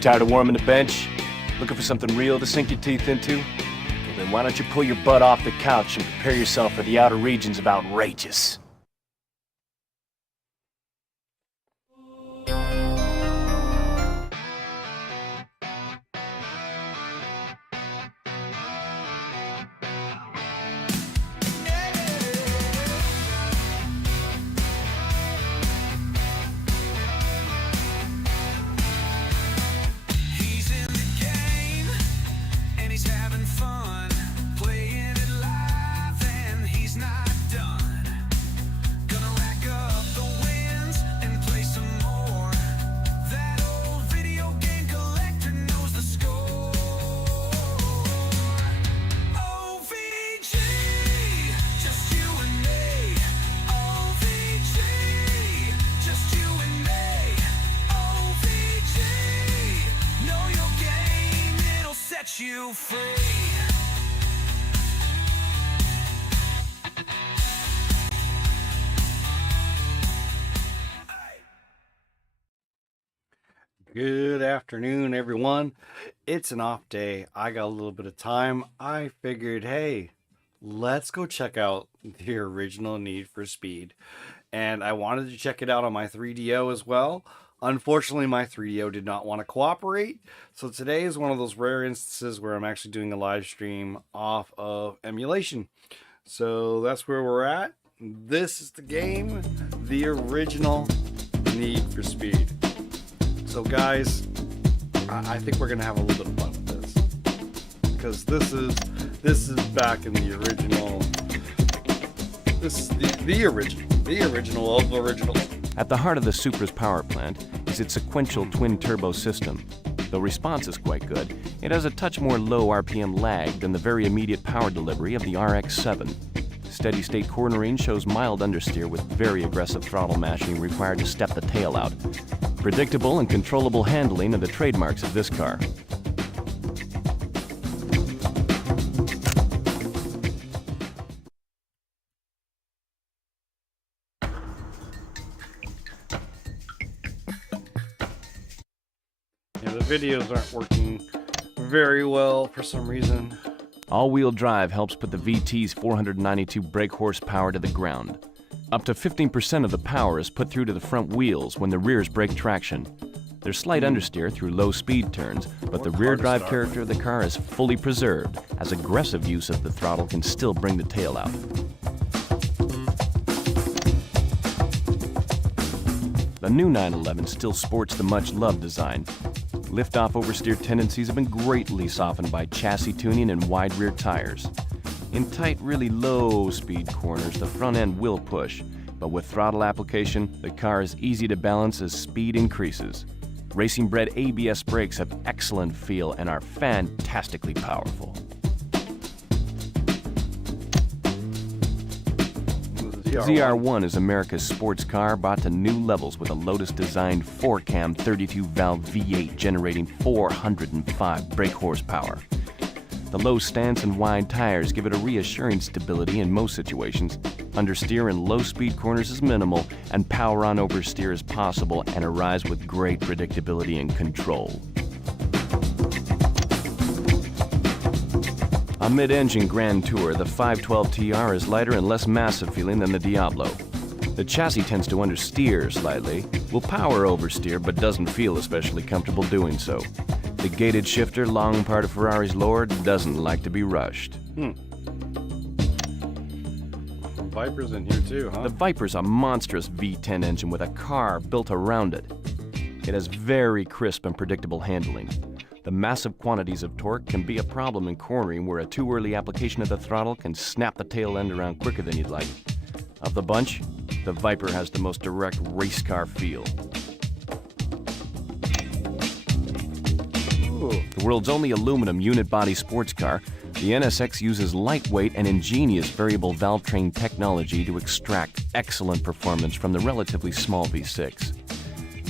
Tired of warming the bench? Looking for something real to sink your teeth into? Well, then why don't you pull your butt off the couch and prepare yourself for the outer regions of outrageous? You free. Good afternoon, everyone. It's an off day. I got a little bit of time. I figured, hey, let's go check out the original Need for Speed. And I wanted to check it out on my 3DO as well. Unfortunately, my 3DO did not want to cooperate. So today is one of those rare instances where I'm actually doing a live stream off of emulation. So that's where we're at. This is the game, the original Need for Speed. So guys, I think we're gonna have a little bit of fun with this, because this is back in the original. This is the original of the original. At the heart of the Supra's power plant is its sequential twin-turbo system. Though response is quite good, it has a touch more low RPM lag than the very immediate power delivery of the RX-7. Steady-state cornering shows mild understeer with very aggressive throttle mashing required to step the tail out. Predictable and controllable handling are the trademarks of this car. Yeah, the videos aren't working very well for some reason. All-wheel drive helps put the VT's 492 brake horsepower to the ground. Up to 15% of the power is put through to the front wheels when the rears break traction. There's slight understeer through low speed turns, but the rear drive character of the car is fully preserved, as aggressive use of the throttle can still bring the tail out. The new 911 still sports the much-loved design. Lift-off oversteer tendencies have been greatly softened by chassis tuning and wide rear tires. In tight, really low-speed corners, the front end will push, but with throttle application, the car is easy to balance as speed increases. Racing-bred ABS brakes have excellent feel and are fantastically powerful. ZR1 is America's sports car brought to new levels with a Lotus-designed 4-cam 32-valve V8 generating 405 brake horsepower. The low stance and wide tires give it a reassuring stability in most situations. Understeer in low-speed corners is minimal, and power on oversteer is possible and arrives with great predictability and control. A mid-engine Grand Tour, the 512TR is lighter and less massive feeling than the Diablo. The chassis tends to understeer slightly, will power oversteer but doesn't feel especially comfortable doing so. The gated shifter, long part of Ferrari's lore, doesn't like to be rushed. Viper's in here too, huh? The Viper's a monstrous V10 engine with a car built around it. It has very crisp and predictable handling. The massive quantities of torque can be a problem in cornering where a too early application of the throttle can snap the tail end around quicker than you'd like. Of the bunch, the Viper has the most direct race car feel. The world's only aluminum unit body sports car, the NSX uses lightweight and ingenious variable valve train technology to extract excellent performance from the relatively small V6.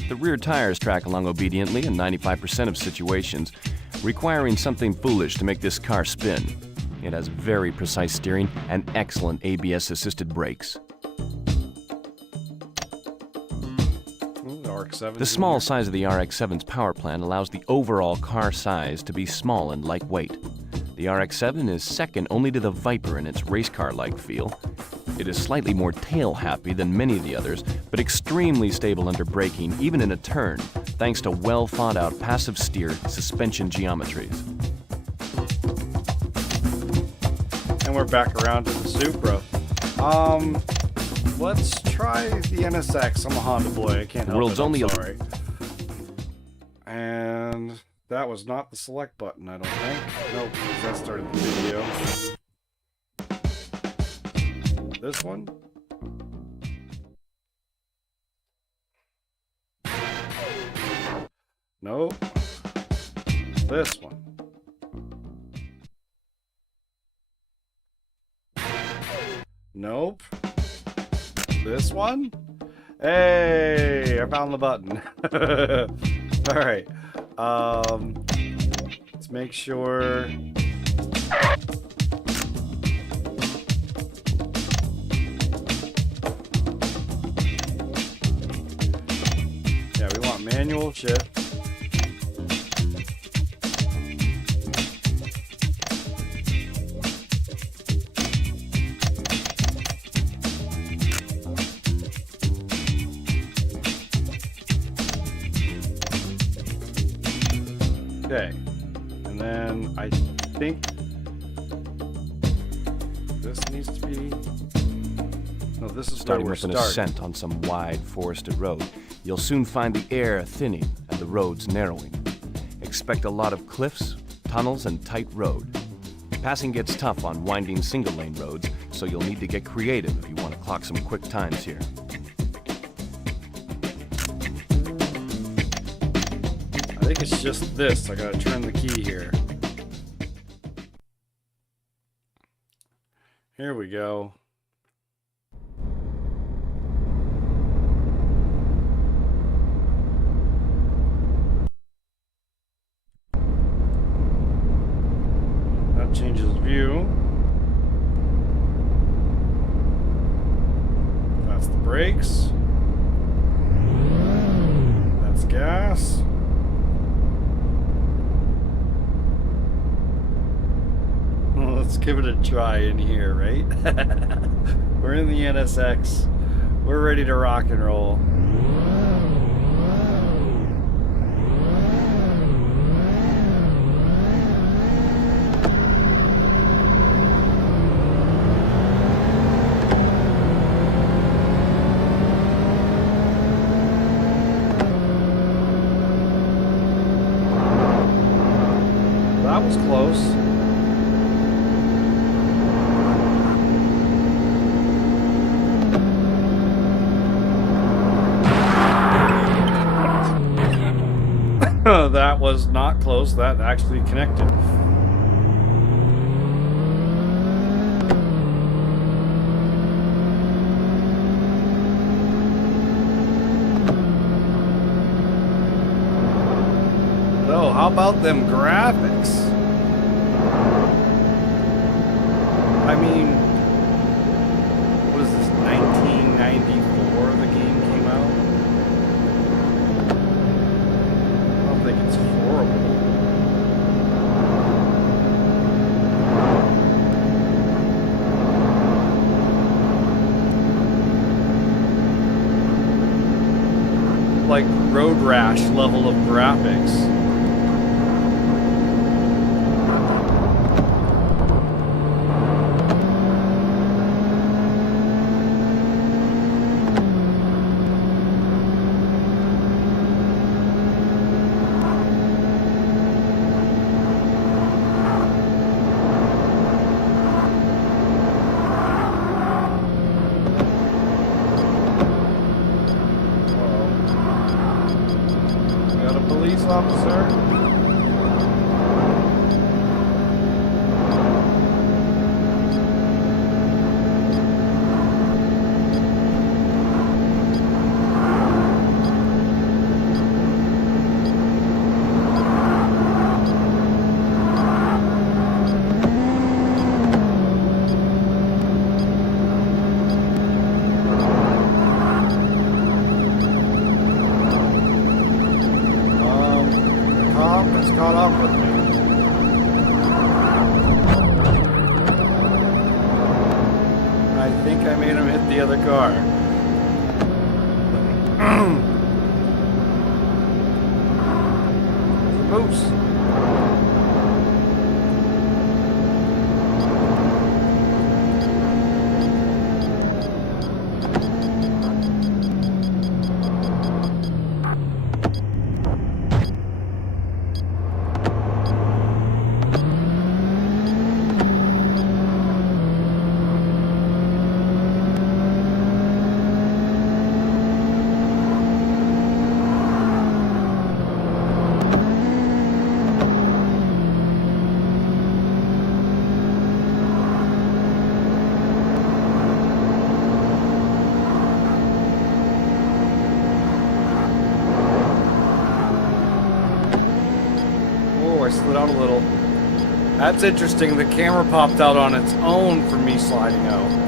The rear tires track along obediently in 95% of situations, requiring something foolish to make this car spin. It has very precise steering and excellent ABS-assisted brakes. RX-7. The small size of the RX-7's power plant allows the overall car size to be small and lightweight. The RX-7 is second only to the Viper in its race car-like feel. It is slightly more tail-happy than many of the others, but extremely stable under braking, even in a turn, thanks to well-thought-out passive steer suspension geometries. And we're back around to the Supra. Let's try the NSX. I'm a Honda boy. I can't help world's it. only I'm sorry. And that was not the select button, I don't think. Nope, that started the video. This one? Nope. This one. Nope. This one? Hey, I found the button. All right. Let's make sure. Yeah, we want manual shift. Okay, and then I think this needs to be. No, this is Starting where with we're an ascent on some wide forested road, you'll soon find the air thinning and the roads narrowing. Expect a lot of cliffs, tunnels, and tight road. Passing gets tough on winding single-lane roads, so you'll need to get creative if you want to clock some quick times here. I think it's just this. I gotta turn the key here. Here we go. That changes view. That's the brakes. That's gas. Let's give it a try in here, right? We're in the NSX. We're ready to rock and roll. That was close. That was not close. That actually connected. So, how about them graphics? I mean, what is this, 1994 the game came out? I don't think it's horrible. Like Road Rash level of graphics. Police officer. the other car. Moose. Slid out a little. That's interesting. The camera popped out on its own for me sliding out.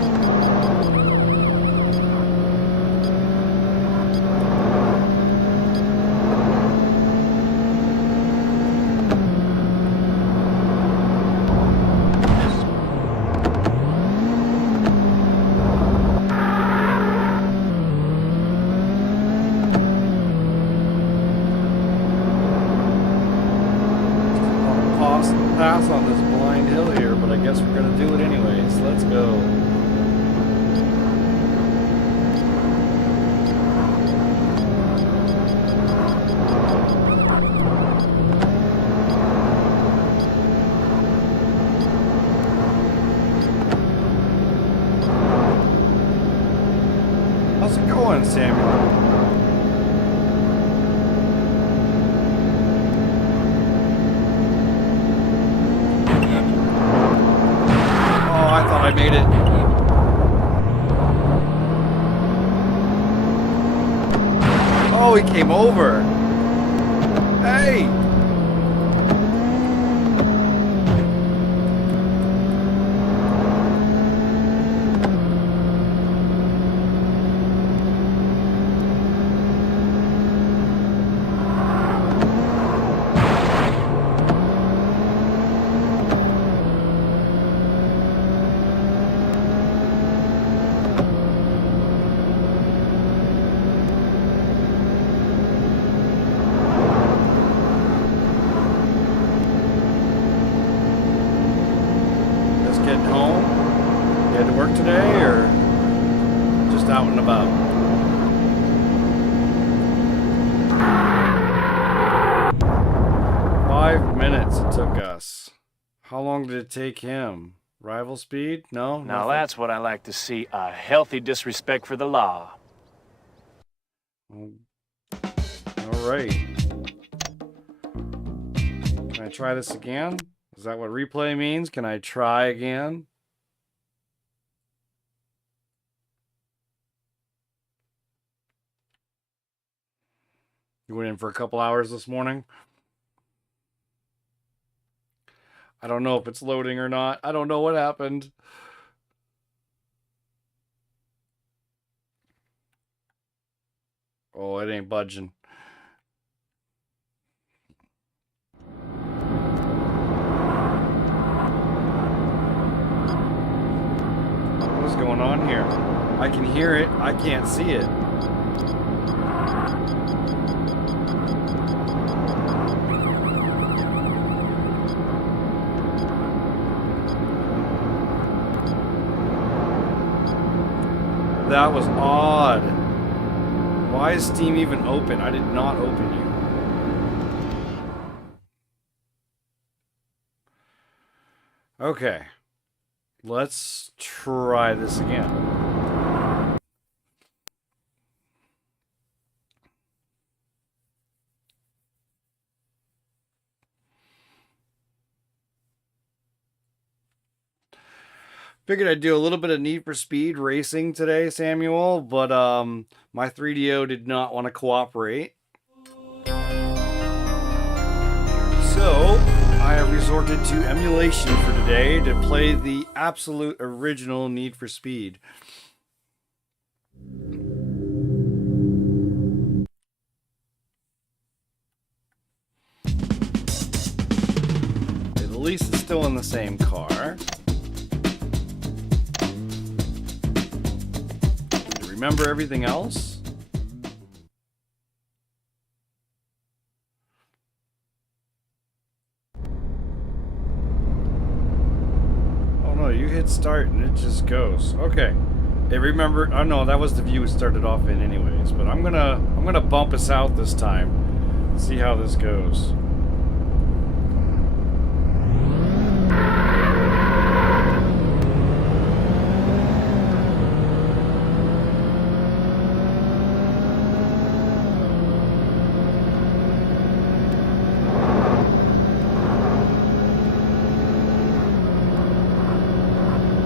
Pass on this blind hill here, but I guess we're gonna do it anyways. Let's go. How's it going, Samuel? I made it. Oh, he came over. Hey! Getting home? You had to work today, or just out and about? Five minutes it took us. How long did it take him? Rival speed? No? Now nothing? that's what I like to see, a healthy disrespect for the law. All right. Can I try this again? Is that what replay means? Can I try again? You went in for a couple hours this morning? I don't know if it's loading or not. I don't know what happened. Oh, it ain't budging. What's going on here? I can hear it. I can't see it. That was odd. Why is Steam even open? I did not open you. Okay. Let's try this again. Figured I'd do a little bit of Need for Speed racing today, Samuel, but my 3DO did not want to cooperate. So I have resorted to emulation for today to play the absolute original Need for Speed. At least it's still in the same car. remember everything else? Oh no, you hit start and it just goes. Okay. Hey, remember, oh no, that was the view it started off in anyways, but I'm gonna bump us out this time. See how this goes.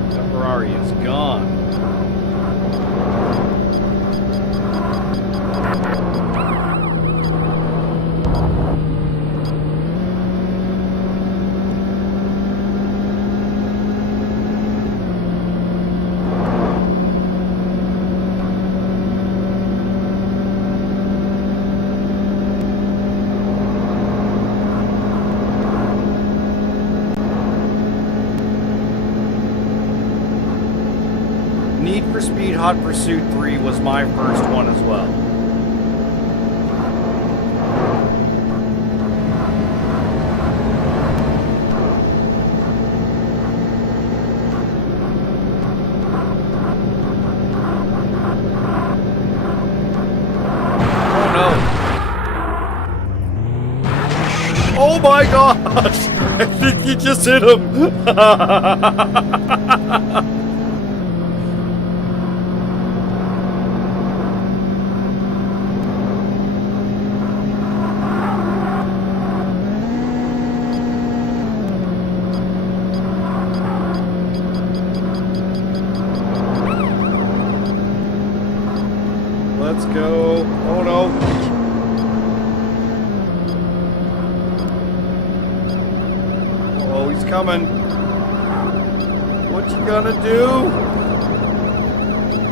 That Ferrari is gone. Need for Speed Hot Pursuit 3 was my first one as well. Oh no. Oh my gosh! I think you just hit him! Let's go. Oh no. Oh, he's coming. What you gonna do?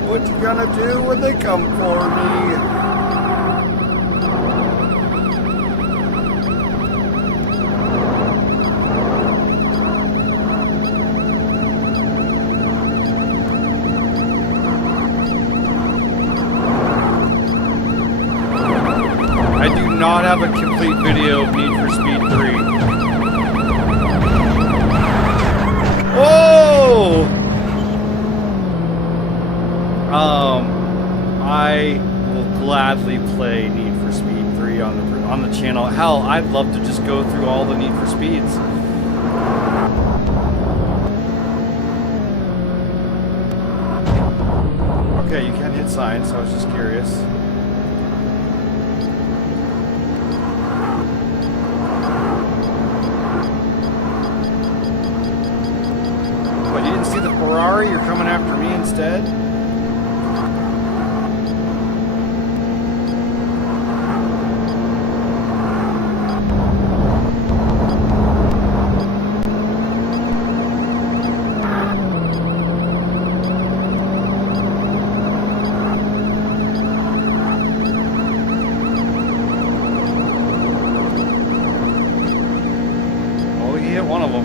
What you gonna do when they come for me? I do not have a complete video of Need for Speed 3. Oh! I will gladly play Need for Speed 3 on the channel. Hell, I'd love to just go through all the Need for Speeds. Okay, you can hit signs, so I was just curious. What, you didn't see the Ferrari? You're coming after me instead? Oh, he hit one of them.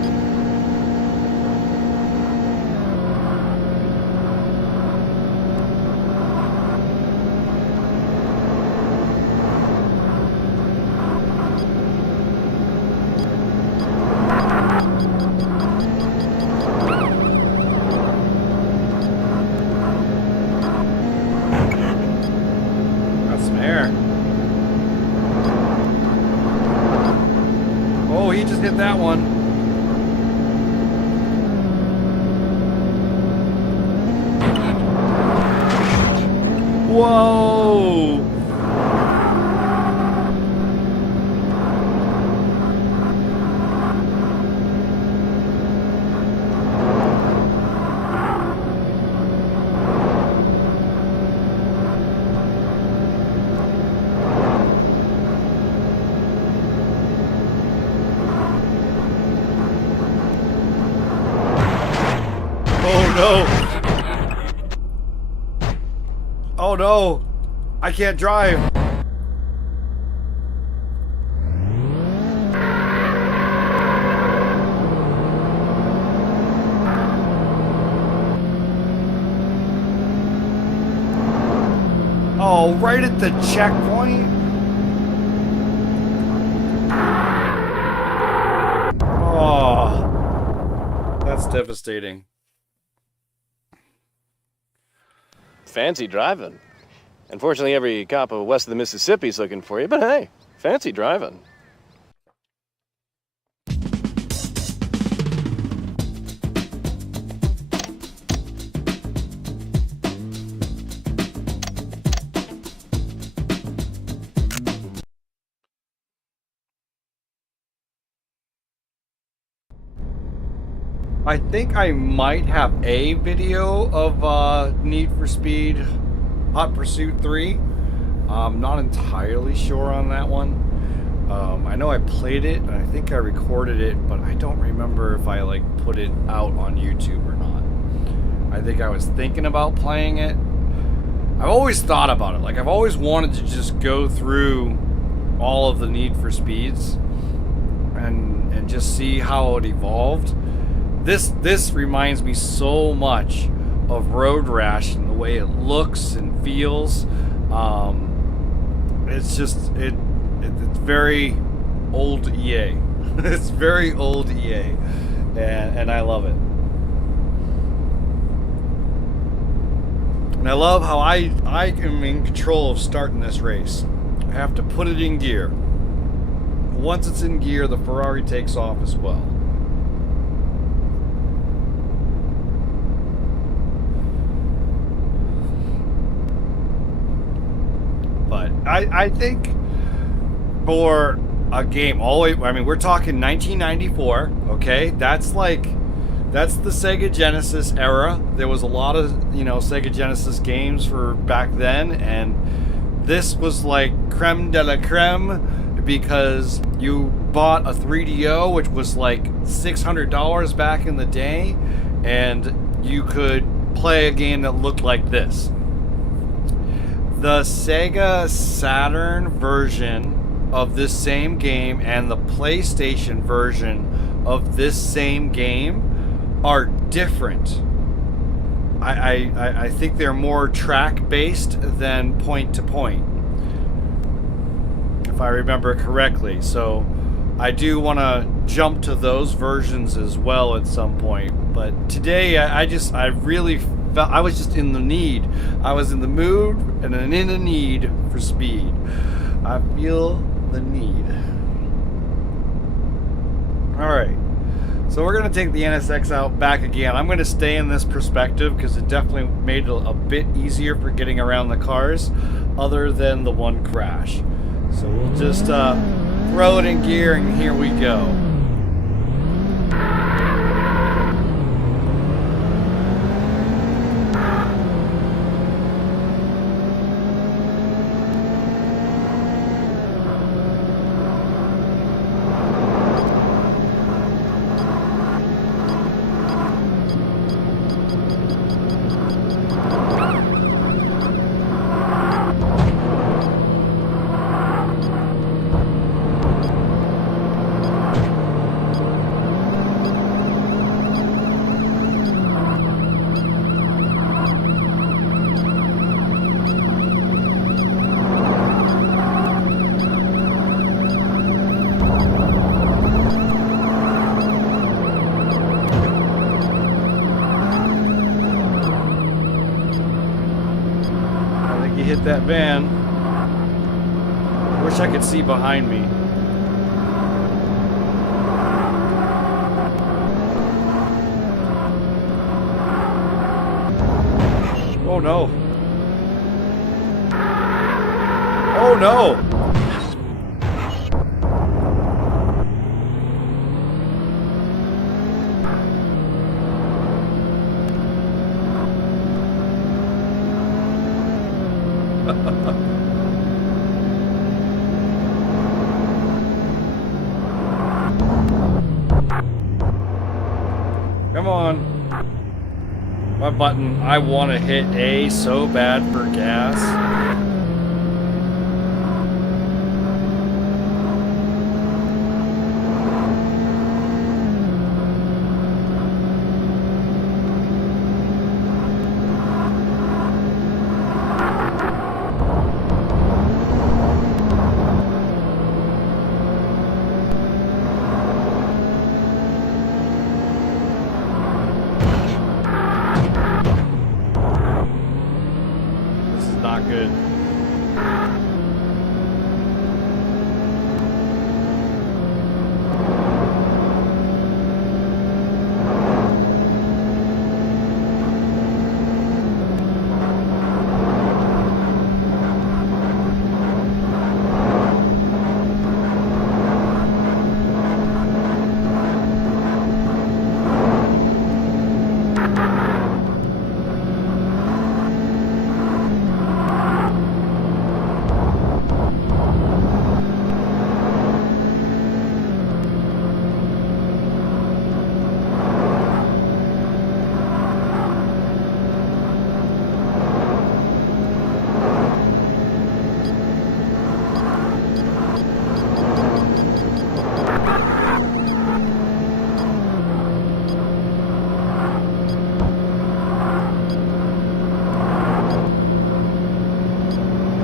Got some air. Oh, he just hit that one. Whoa! Oh no! Oh no! I can't drive! Oh, right at the checkpoint? Oh, that's devastating. Fancy driving. Unfortunately, every cop west of the Mississippi is looking for you, but hey, fancy driving. I think I might have a video of Need for Speed Hot Pursuit 3. I'm not entirely sure on that one. I know I played it and I think I recorded it, but I don't remember if I like put it out on YouTube or not. I think I was thinking about playing it. I've always thought about it. Like, I've always wanted to just go through all of the Need for Speeds and just see how it evolved. This reminds me so much of Road Rash and the way it looks and feels. It's just it's very old EA. It's very old EA, and I love it. And I love how I am in control of starting this race. I have to put it in gear. Once it's in gear, the Ferrari takes off as well. But I think for a game all the way, I mean, we're talking 1994, okay? That's the Sega Genesis era. There was a lot of, Sega Genesis games for back then, and this was like creme de la creme because you bought a 3DO, which was like $600 back in the day, and you could play a game that looked like this. The Sega Saturn version of this same game and the PlayStation version of this same game are different. I think they're more track-based than point-to-point, if I remember correctly. So I do want to jump to those versions as well at some point. But today, I really felt I was just in the need. I was in the mood and in a need for speed. I feel the need. All right. So we're going to take the NSX out back again. I'm going to stay in this perspective because it definitely made it a bit easier for getting around the cars other than the one crash. So we'll just throw it in gear and here we go. Hit that van. Wish I could see behind me. Oh no. Oh no. Come on. My button. I want to hit A so bad for gas. not good.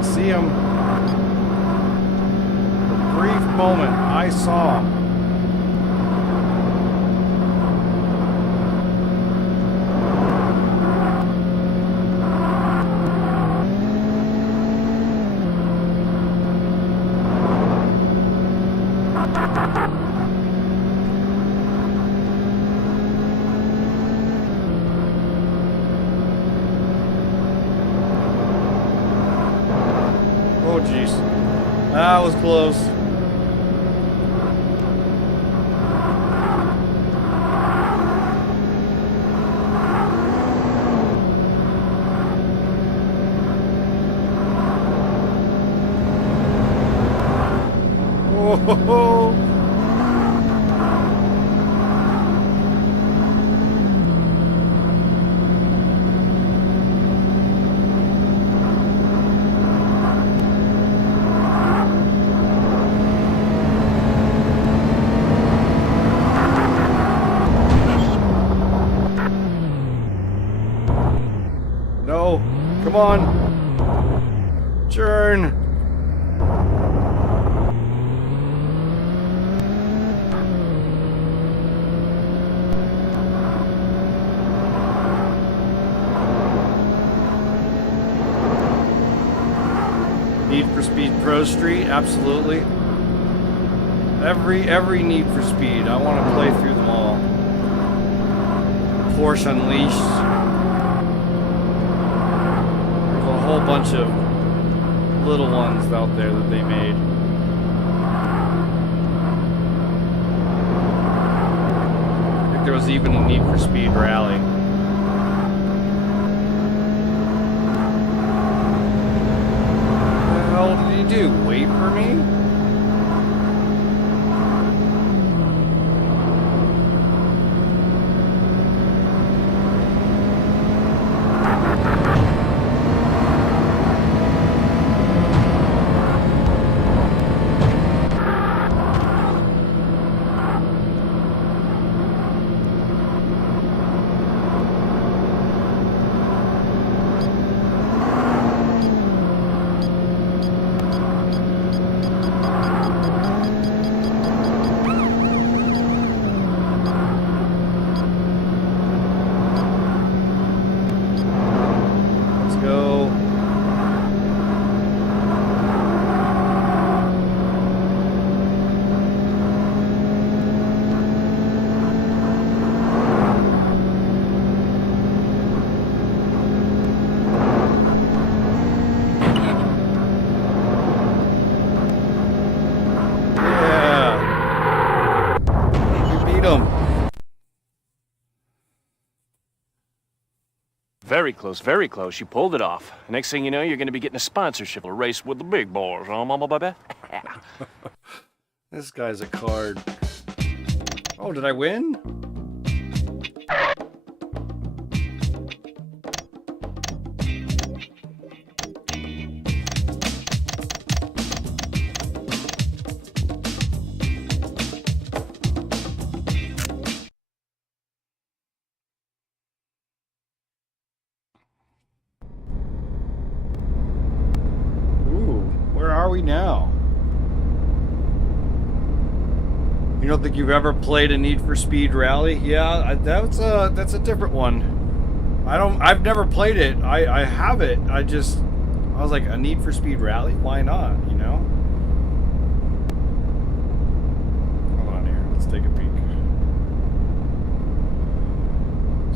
See him. The brief moment I saw him. Oh, jeez. That was close. Oh, no, come on, turn. Need for Speed Pro Street, absolutely. Every Need for Speed, I want to play through them all. Porsche Unleashed. There's a whole bunch of little ones out there that they made. I think there was even a Need for Speed Rally. What did he do? Wait for me? Very close, very close. You pulled it off. Next thing you know, you're going to be getting a sponsorship, a race with the big boys. Oh, mama, baby. This guy's a card. Oh, did I win? Are we now? You don't think you've ever played a Need for Speed Rally? Yeah, that's a different one. I've never played it. I have it. I just I was like, a Need for Speed Rally? Why not, you know? Hold on here. Let's take a peek.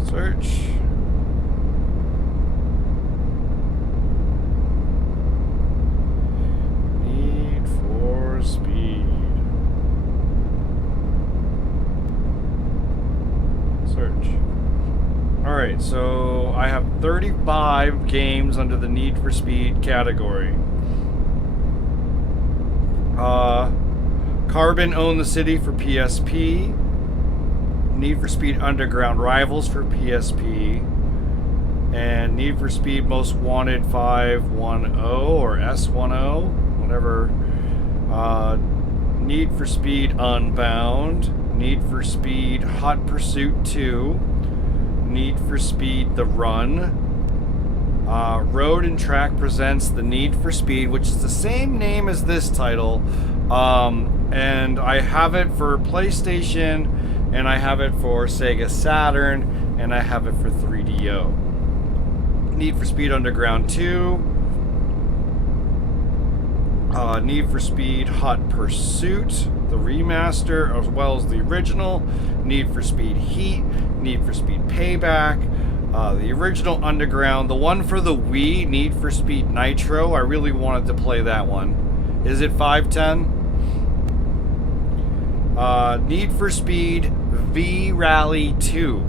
Search. Need for Speed. Search. Alright, so I have 35 games under the Need for Speed category. Carbon Own the City for PSP. Need for Speed Underground Rivals for PSP. And Need for Speed Most Wanted 510 or S10, whatever. Need for Speed Unbound. Need for Speed Hot Pursuit 2. Need for Speed The Run. Road and Track presents The Need for Speed, which is the same name as this title. And I have it for PlayStation, and I have it for Sega Saturn, and I have it for 3DO. Need for Speed Underground 2. Need for Speed Hot Pursuit, the remaster, as well as the original. Need for Speed Heat. Need for Speed Payback, the original Underground, the one for the Wii, Need for Speed Nitro. I really wanted to play that one. Is it 510? Need for Speed V Rally 2.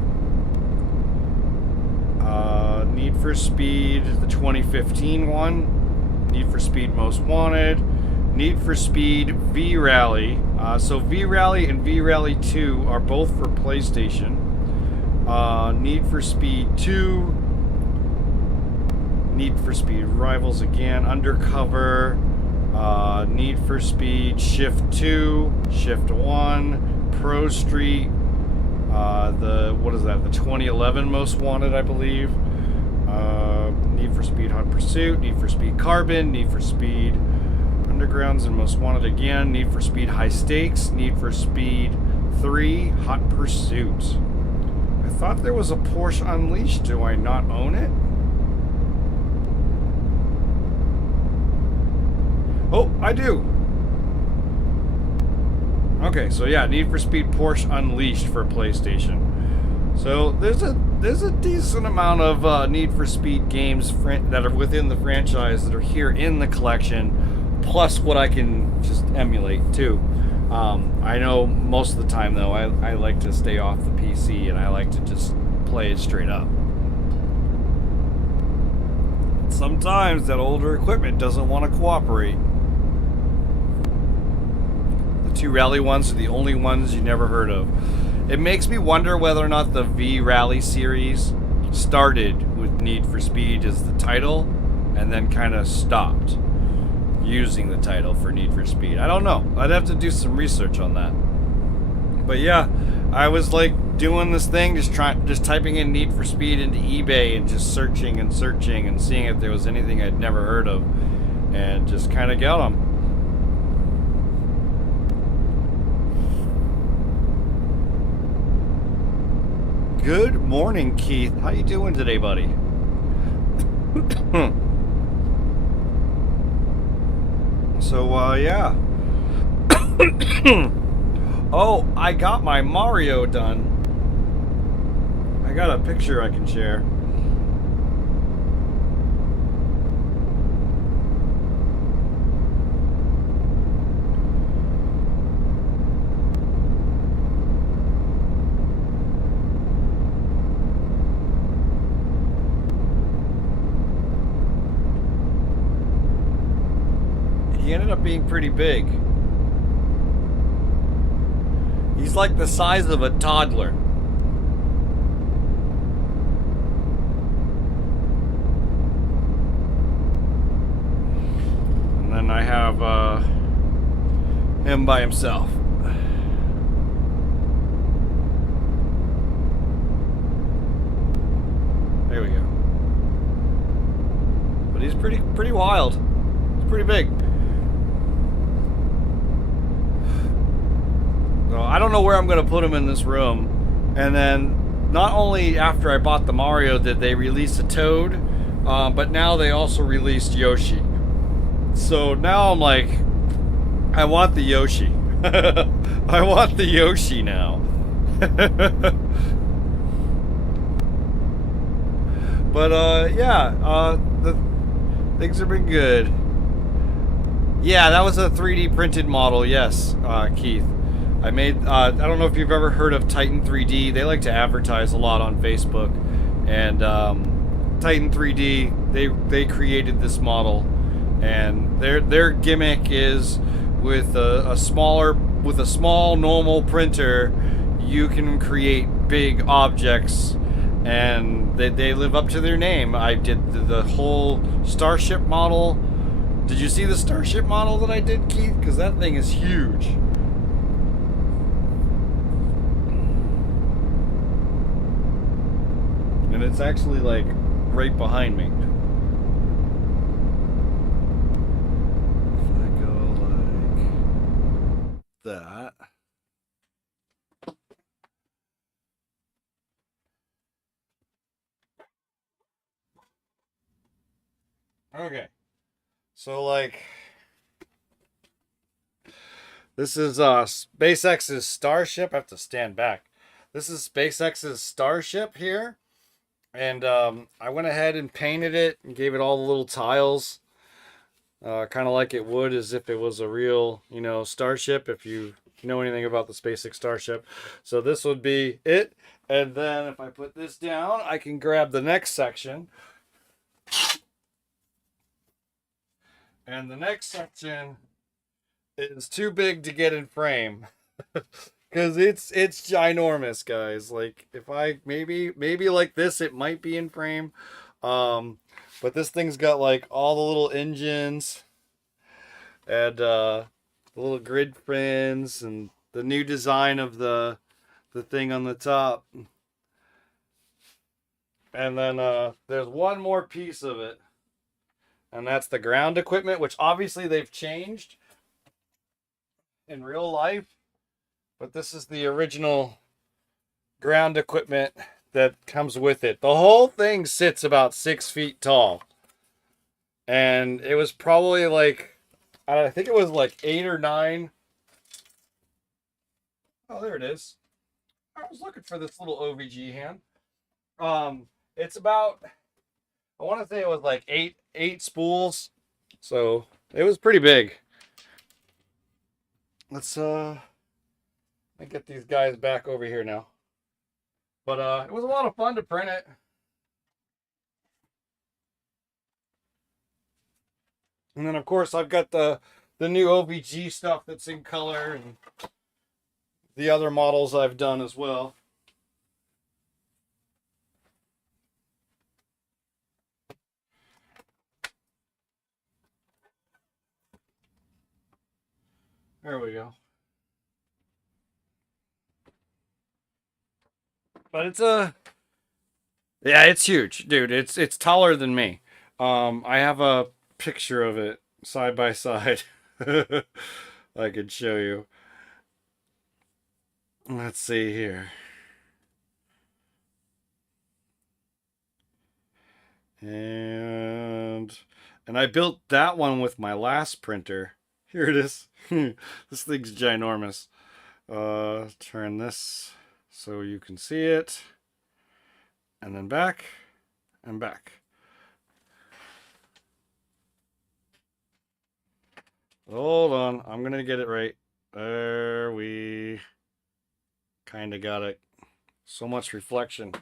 Need for Speed, the 2015 one. Need for Speed Most Wanted. Need for Speed V Rally. So V Rally and V Rally 2 are both for PlayStation. Need for Speed 2, Need for Speed Rivals again, Undercover, Need for Speed Shift 2, Shift 1, Pro Street, what is that, the 2011 Most Wanted, I believe, Need for Speed Hot Pursuit, Need for Speed Carbon, Need for Speed Undergrounds and Most Wanted again, Need for Speed High Stakes, Need for Speed 3, Hot Pursuit. I thought there was a Porsche Unleashed. Do I not own it? Oh, I do. Okay, so yeah, Need for Speed Porsche Unleashed for PlayStation. So there's a decent amount of Need for Speed games that are within the franchise that are here in the collection, plus what I can just emulate too. I know most of the time though, I like to stay off the PC and I like to just play it straight up. Sometimes that older equipment doesn't want to cooperate. The two rally ones are the only ones you never heard of. It makes me wonder whether or not the V Rally series started with Need for Speed as the title and then kind of stopped using the title for Need for Speed. I don't know. I'd have to do some research on that. But yeah, I was like doing this thing, just typing in Need for Speed into eBay and just searching and seeing if there was anything I'd never heard of, and just kind of got them. Good morning, Keith. How you doing today, buddy? So, yeah. Oh, I got my Mario done. I got a picture I can share. He ended up being pretty big. He's like the size of a toddler. And then I have him by himself. There we go. But he's pretty wild. He's pretty big. So I don't know where I'm going to put him in this room. And then, not only after I bought the Mario did they release a Toad, But now they also released Yoshi. So now I'm like, I want the Yoshi. I want the Yoshi now. But yeah, the things have been good. Yeah, that was a 3D printed model. Yes, Keith. I made. I don't know if you've ever heard of Titan 3D. They like to advertise a lot on Facebook, and Titan 3D. They created this model, and their gimmick is with a small normal printer, you can create big objects, and they live up to their name. I did the whole Starship model. Did you see the Starship model that I did, Keith? Because that thing is huge. And it's actually like right behind me. If I go like that. Okay. So like this is SpaceX's Starship. I have to stand back. This is SpaceX's Starship here. And I went ahead and painted it and gave it all the little tiles. Kind of like it would as if it was a real, Starship, if you know anything about the SpaceX Starship. So this would be it. And then if I put this down, I can grab the next section. And the next section is too big to get in frame. Because it's ginormous, guys. Like, if I, maybe like this, it might be in frame. But this thing's got, like, all the little engines. And, the little grid fins. And the new design of the thing on the top. And then, there's one more piece of it. And that's the ground equipment, which obviously they've changed in real life. But this is the original ground equipment that comes with it. The whole thing sits about 6 feet tall. And it was probably like, I think it was like 8 or 9. Oh, there it is. I was looking for this little OVG hand. It's about, I want to say it was like eight spools. So it was pretty big. Let's get these guys back over here now. But it was a lot of fun to print it. And then of course I've got the new OVG stuff that's in color and the other models I've done as well. There we go. But it's huge, dude. It's taller than me. I have a picture of it side by side. I could show you. Let's see here. And I built that one with my last printer. Here it is. This thing's ginormous. Turn this so you can see it. And then back and back. Hold on, I'm gonna get it right. There we kind of got it. So much reflection.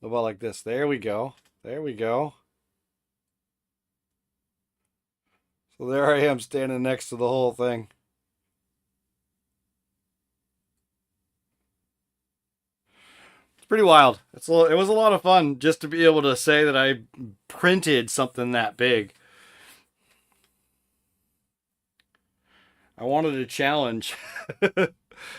About like this. There we go. There we go. So there I am standing next to the whole thing. It's pretty wild. It was a lot of fun just to be able to say that I printed something that big. I wanted a challenge.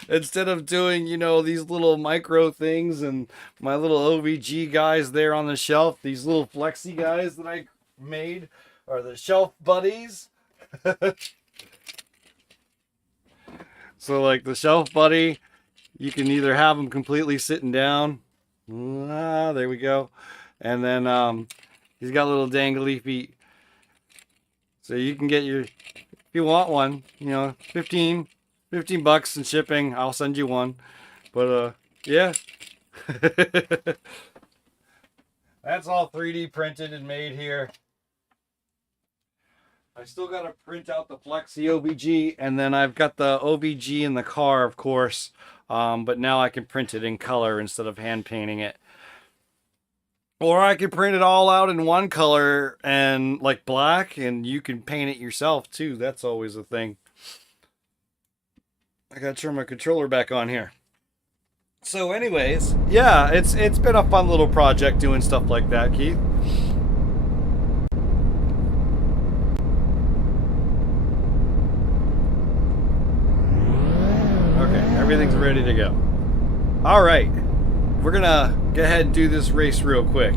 Instead of doing, these little micro things and my little OVG guys there on the shelf, these little flexi guys that I made are the shelf buddies. So like the shelf buddy, you can either have them completely sitting down. There we go. And then He's got little dangly feet. So you can get your, if you want one, you know, 15 bucks in shipping. I'll send you one. But yeah. That's all 3D printed and made here. I still got to print out the Flexi OVG, and then I've got the OVG in the car, of course. But now I can print it in color instead of hand painting it. Or I could print it all out in one color and like black, and you can paint it yourself too. That's always a thing. I gotta turn my controller back on here. So anyways, yeah, it's been a fun little project doing stuff like that, Keith. Okay, everything's ready to go. All right. We're gonna go ahead and do this race real quick.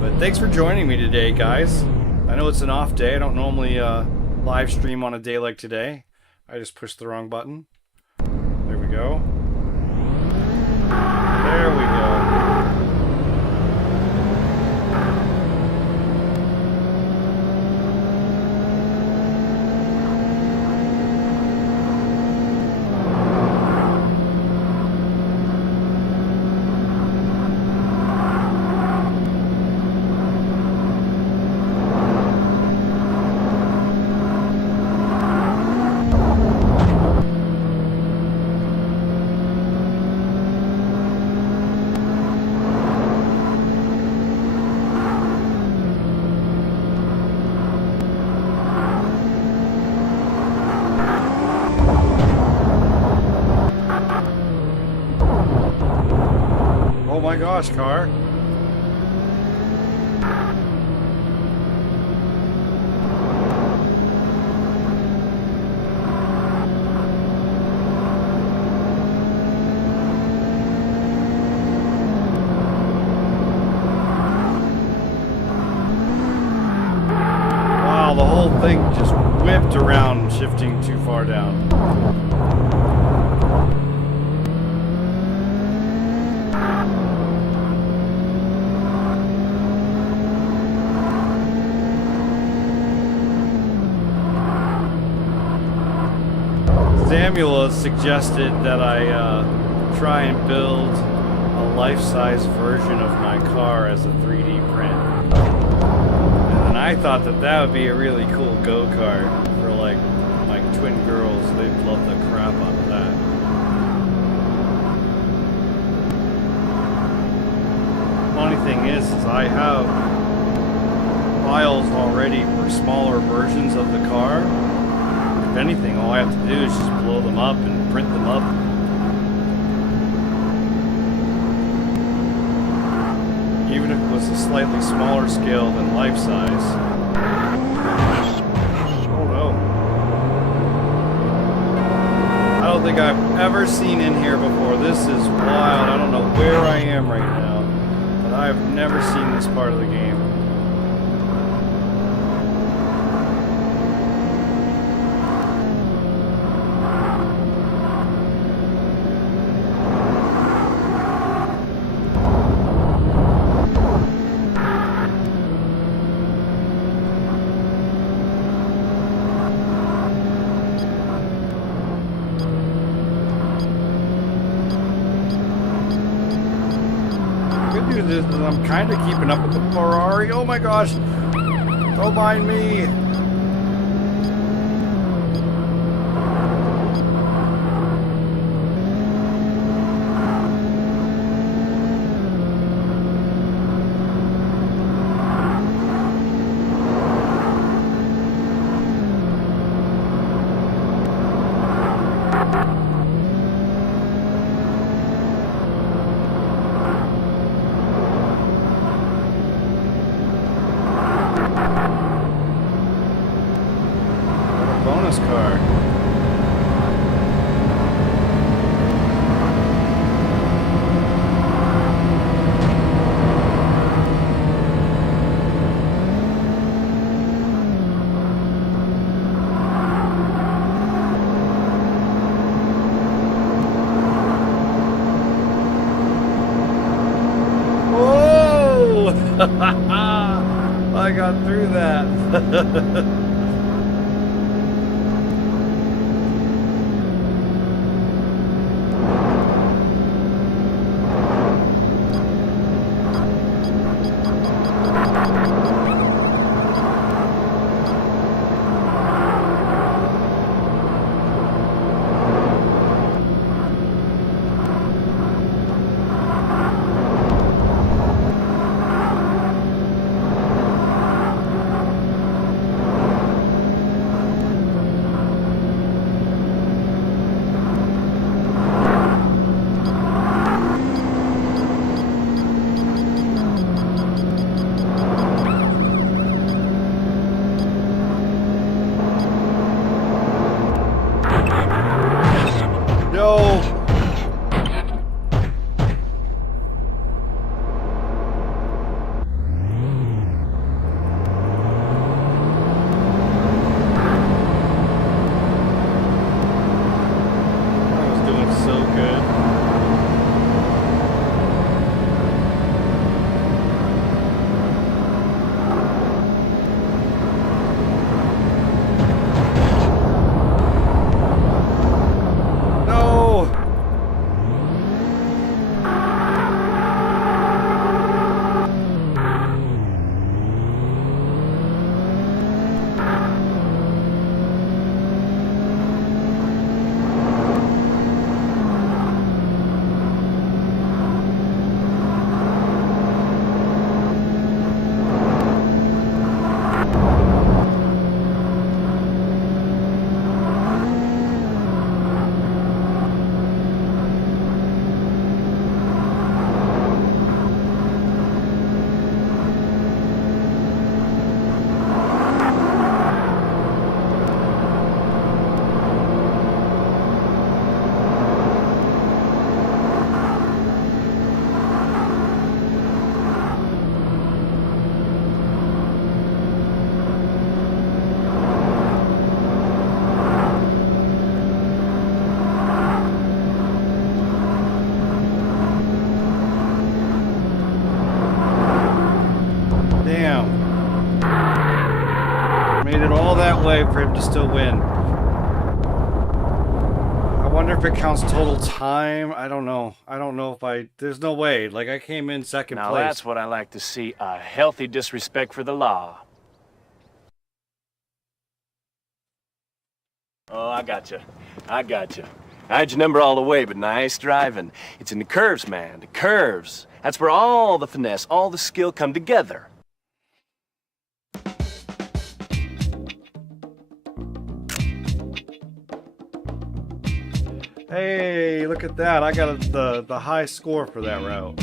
But thanks for joining me today, guys. I know it's an off day. I don't normally live stream on a day like today. I just pushed the wrong button. There we go. There we go. Oh my gosh, car. Wow, the whole thing just whipped around, shifting too far down. Samuel has suggested that I try and build a life-size version of my car as a 3D print. And I thought that that would be a really cool go-kart for like my twin girls. They'd love the crap out of that. Funny thing is I have files already for smaller versions of the car. If anything, all I have to do is just blow them up and print them up. Even if it was a slightly smaller scale than life size. Oh no. I don't think I've ever seen in here before. This is wild. I don't know where I am right now, but I have never seen this part of the game. I'm kind of keeping up with the Ferrari. Oh my gosh! Don't mind me. Bonus car. Whoa! Way for him to still win. I wonder if it counts total time. I don't know. I don't know if there's no way. Like, I came in second place. Now that's what I like to see, a healthy disrespect for the law. Oh, I gotcha. I had your number all the way, but nice driving. It's in the curves, man, the curves. That's where all the finesse, all the skill come together. Hey, look at that. I got the high score for that route.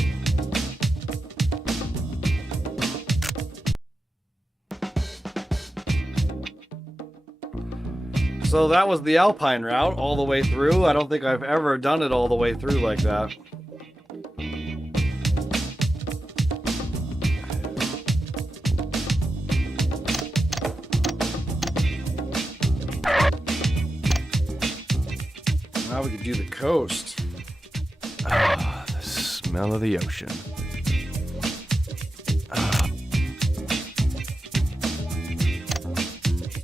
So that was the Alpine route all the way through. I don't think I've ever done it all the way through like that. Now we could do the coast. Ah, the smell of the ocean.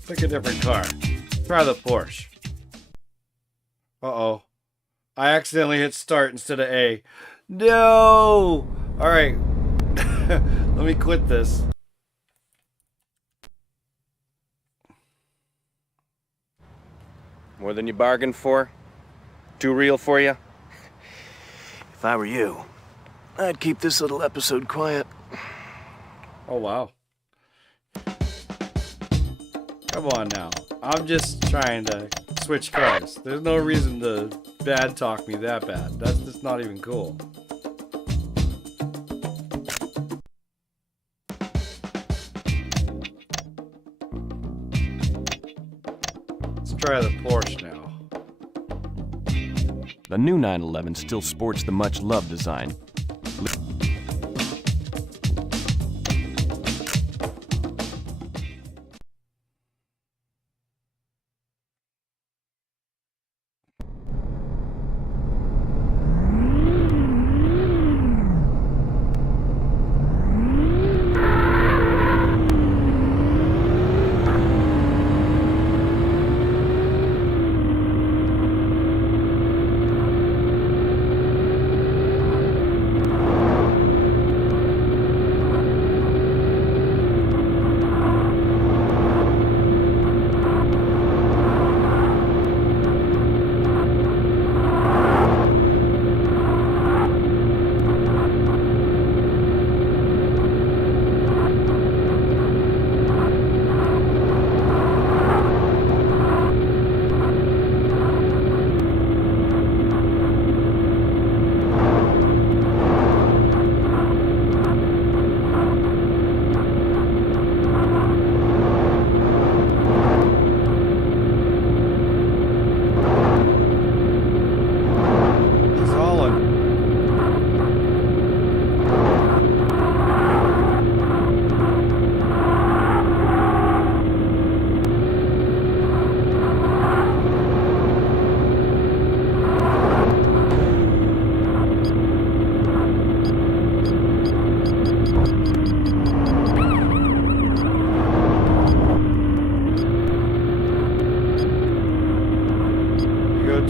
Pick a different car. Try the Porsche. Uh-oh. I accidentally hit start instead of A. No! Alright. Let me quit this. More than you bargained for? Too real for you? If I were you, I'd keep this little episode quiet. Oh, wow. Come on now. I'm just trying to switch cars. There's no reason to bad talk me that bad. That's just not even cool. Let's try the Porsche now. The new 911 still sports the much-loved design.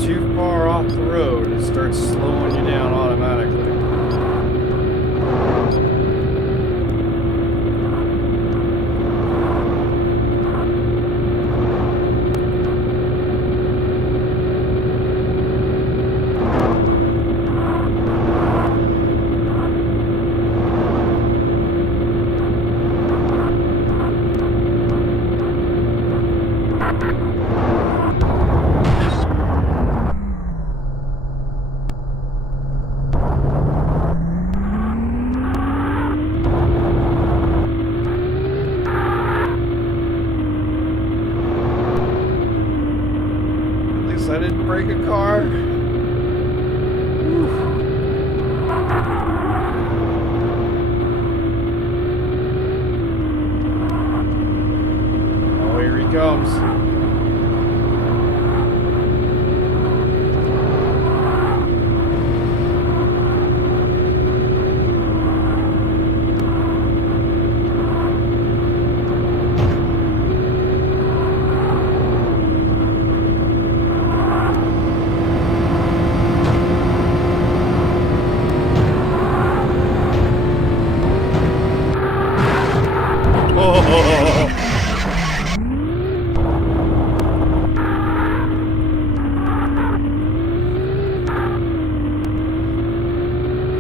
too far off the road, it starts slowing you down automatically. I didn't break a car. Oh, here he comes.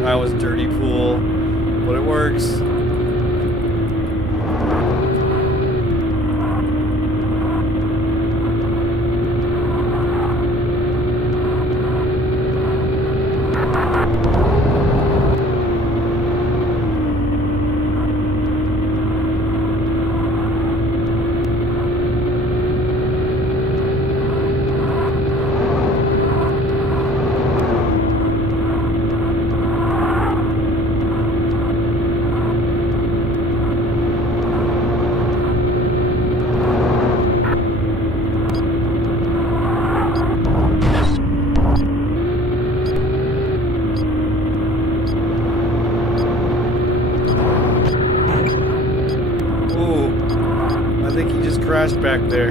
That was dirty pool, but it works. I think he just crashed back there.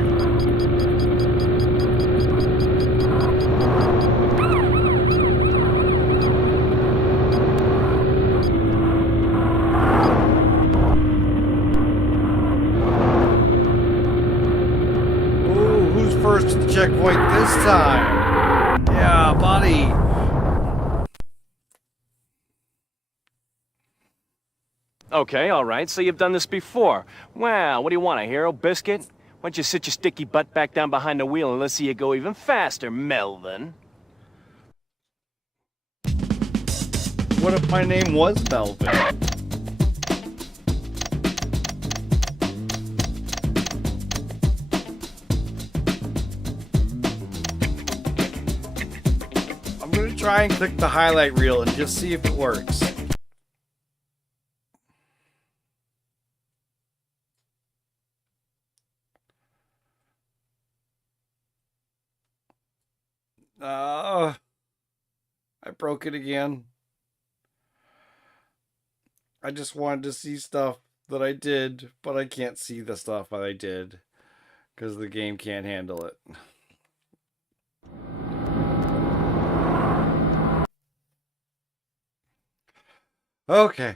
Ooh, who's first at the checkpoint this time? Yeah, buddy. Okay, all right, so you've done this before. Well, what do you want, a hero biscuit? Why don't you sit your sticky butt back down behind the wheel and let's see you go even faster, Melvin. What if my name was Melvin? I'm gonna try and click the highlight reel and just see if it works. I broke it again. I just wanted to see stuff that I did, but I can't see the stuff that I did because the game can't handle it. Okay.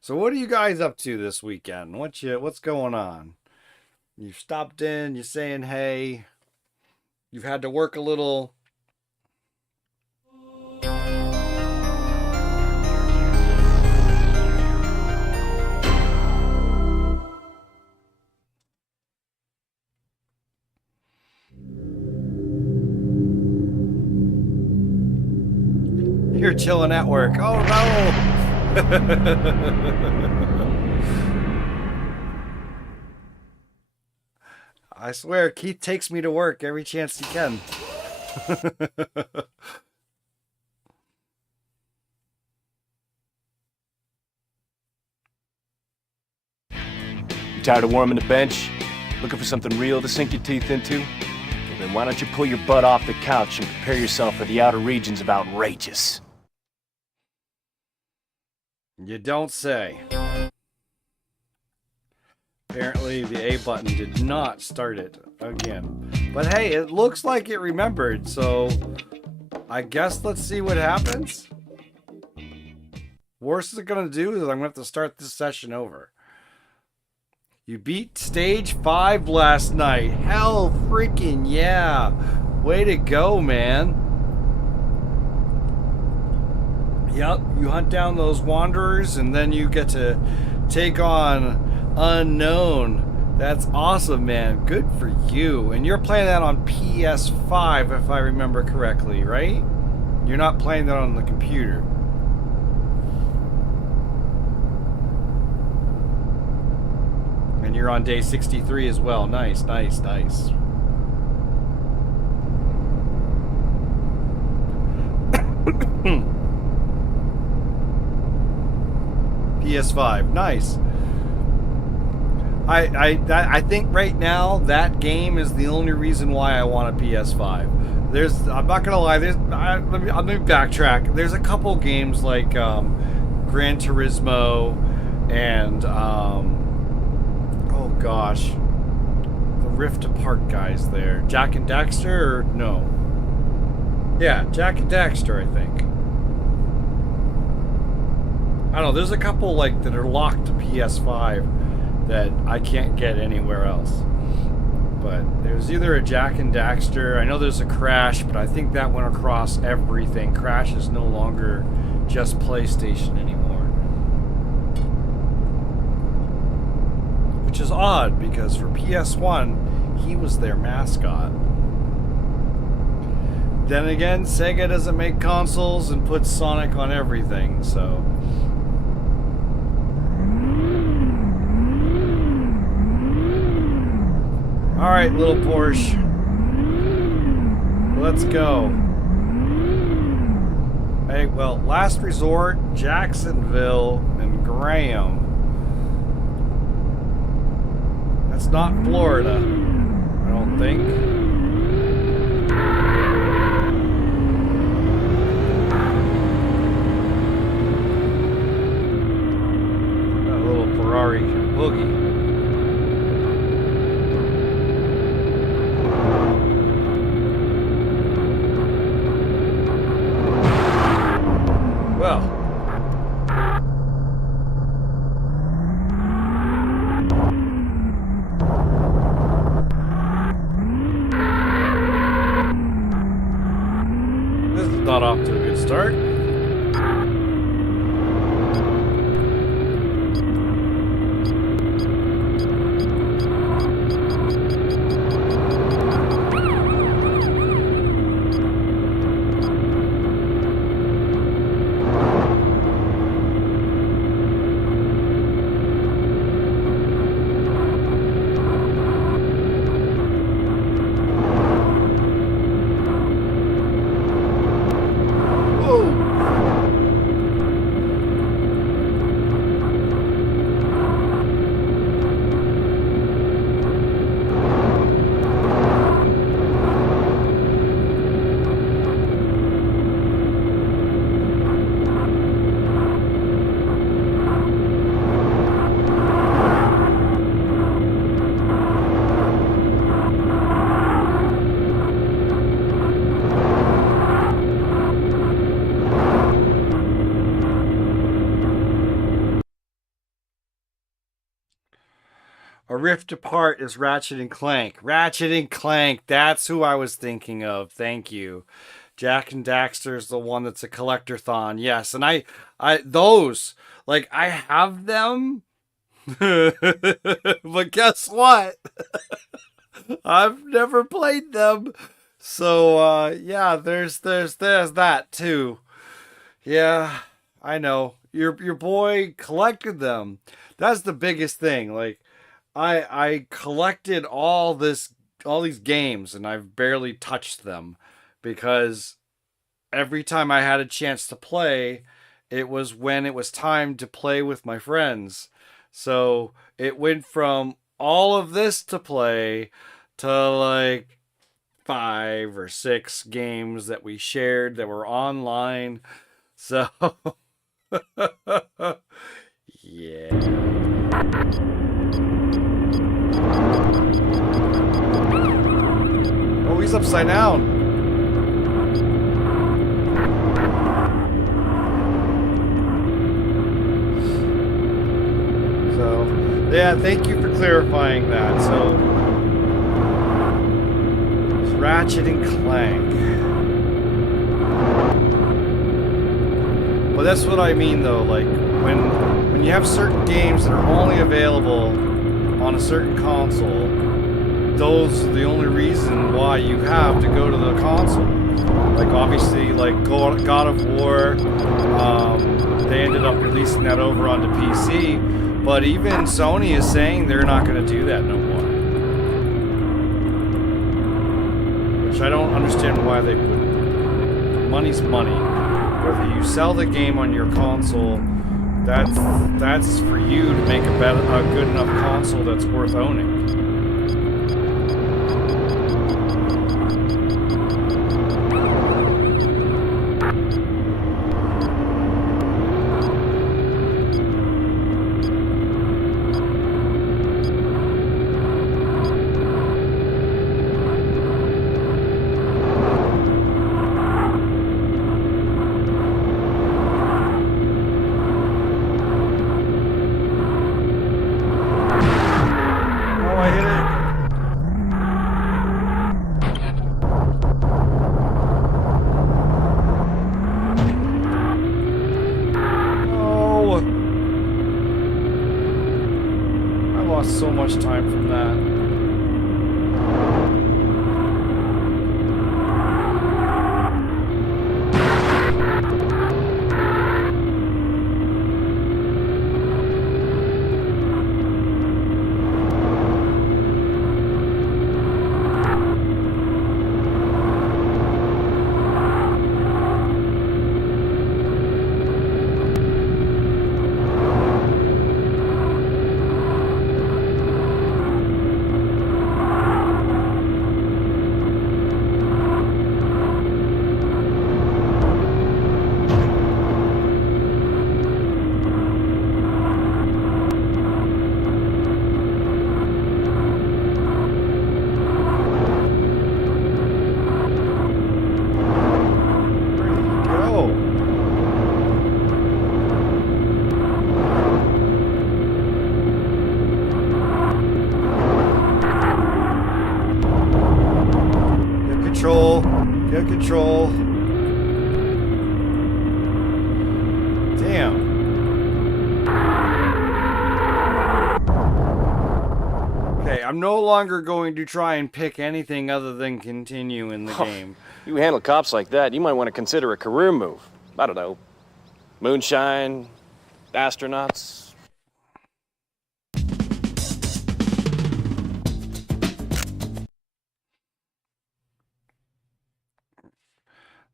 So what are you guys up to this weekend? What's going on? You've stopped in, you're saying hey. You've had to work a little. You're chilling at work. Oh no! I swear, Keith takes me to work every chance he can. You tired of warming the bench? Looking for something real to sink your teeth into? Well, then why don't you pull your butt off the couch and prepare yourself for the outer regions of outrageous? You don't say. Apparently the A button did not start it again. But hey, it looks like it remembered, so I guess let's see what happens. Worst it's gonna do is I'm gonna have to start this session over. You beat stage 5 last night. Hell freaking yeah. Way to go, man. Yep, you hunt down those wanderers and then you get to take on Unknown. That's awesome, man. Good for you. And you're playing that on PS5 if I remember correctly, right? You're not playing that on the computer. And you're on day 63 as well. Nice, nice, nice. PS5, nice. I think right now that game is the only reason why I want a PS5. I'm not gonna lie. Let me backtrack. There's a couple games like Gran Turismo and oh gosh, the Rift Apart guys there. Jak and Daxter, or no? Yeah, Jak and Daxter, I think. I don't know. There's a couple like that are locked to PS5 that I can't get anywhere else. But there's either a Jak and Daxter. I know there's a Crash, but I think that went across everything. Crash is no longer just PlayStation anymore. Which is odd because for PS1, he was their mascot. Then again, Sega doesn't make consoles and puts Sonic on everything, so. Alright, little Porsche. Let's go. Hey, well, last resort, Jacksonville and Graham. That's not Florida, I don't think. That little Ferrari boogie. Not off to a good start. A Rift Apart is Ratchet and Clank. Ratchet and Clank, that's who I was thinking of. Thank you. Jak and Daxter is the one that's a collector-thon. Yes, and I those, like, I have them. But guess what? I've never played them. So, yeah, there's that too. Yeah, I know. Your boy collected them. That's the biggest thing. Like, I collected all these games and I've barely touched them because every time I had a chance to play, it was when it was time to play with my friends. So it went from all of this to play to like 5 or 6 games that we shared that were online. So yeah. Oh, he's upside down. So, yeah, thank you for clarifying that. So, it's Ratchet and Clank. But that's what I mean, though. Like, when you have certain games that are only available on a certain console, those are the only reason why you have to go to the console. Like, obviously, like God of War, they ended up releasing that over onto PC, but even Sony is saying they're not going to do that no more. Which I don't understand why they would. Money's money. Whether you sell the game on your console, that's for you to make a good enough console that's worth owning. So much time from that. Get control. Damn. Okay, I'm no longer going to try and pick anything other than continue in the game. You handle cops like that, you might want to consider a career move. I don't know. Moonshine, astronauts.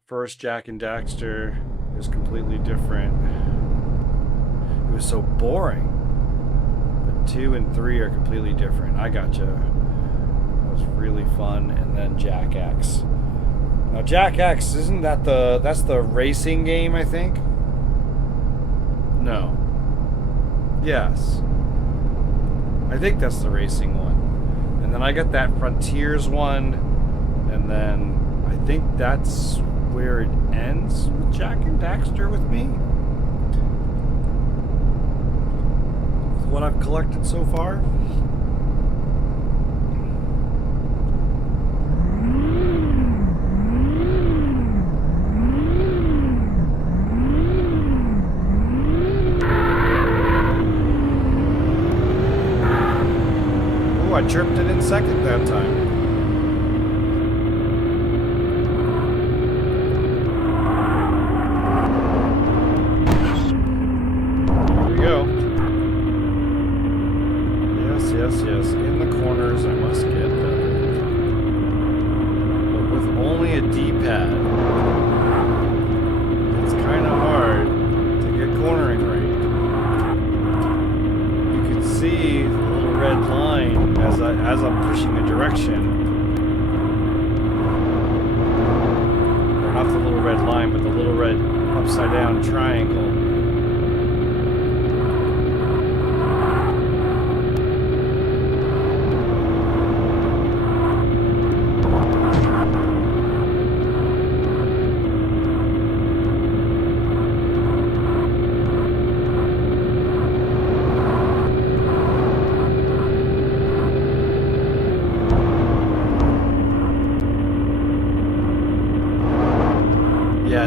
First Jak and Daxter is completely different. It was so boring. But 2 and 3 are completely different. I gotcha. That was really fun. And then Jak X. Now Jak X, isn't that that's the racing game, I think? No. Yes. I think that's the racing one. And then I got that Frontiers one. And then I think that's where it ends with Jak and Daxter with me. With what I've collected so far. Oh, I chirped it in second that time. Yes, in the corners I must get better. But with only a D-pad, it's kind of hard to get cornering right. You can see the little red line as I'm pushing a direction. Or not the little red line, but the little red upside down triangle.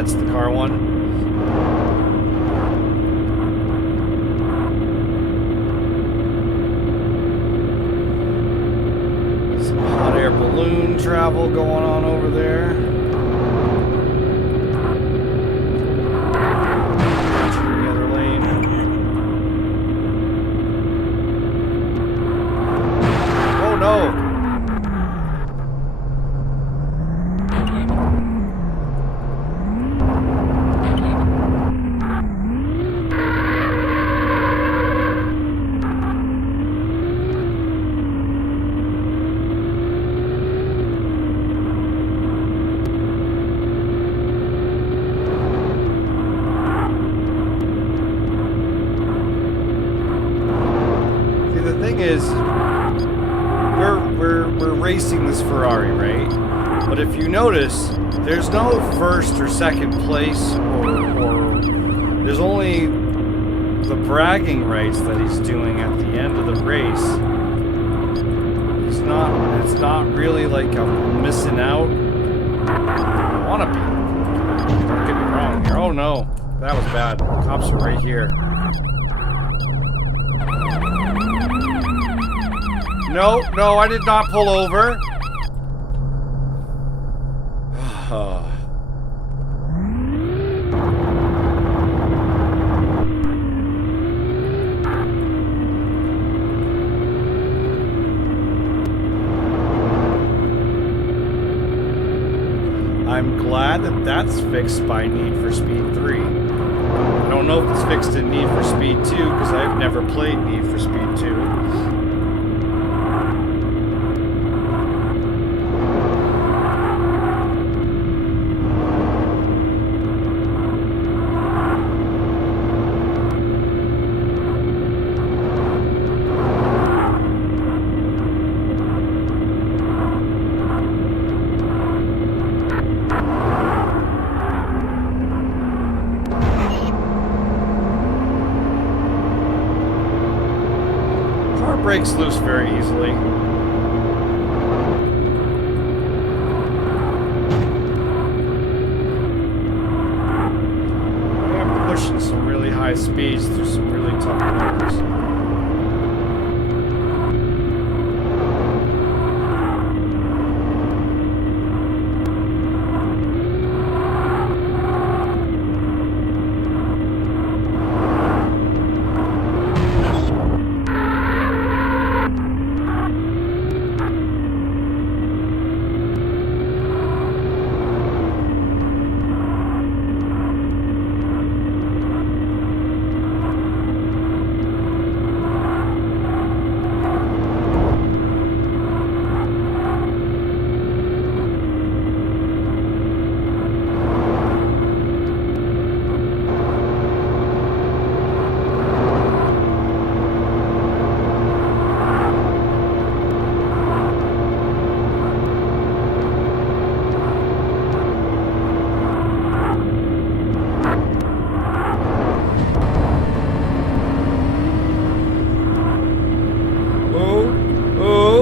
that's the car one. Some hot air balloon travel going on over there. The other lane. Oh no! Is we're racing this Ferrari, right? But if you notice, there's no first or second place, or there's only the bragging rights that he's doing at the end of the race. It's not really like I'm missing out. I wanna be. Don't get me wrong here. Oh no, that was bad. Cops are right here. No, I did not pull over. I'm glad that that's fixed by Need for Speed 3. I don't know if it's fixed in Need for Speed 2 because I've never played Need for Speed 2. Breaks loose very easily. I am pushing some really high speeds through some really tough corners.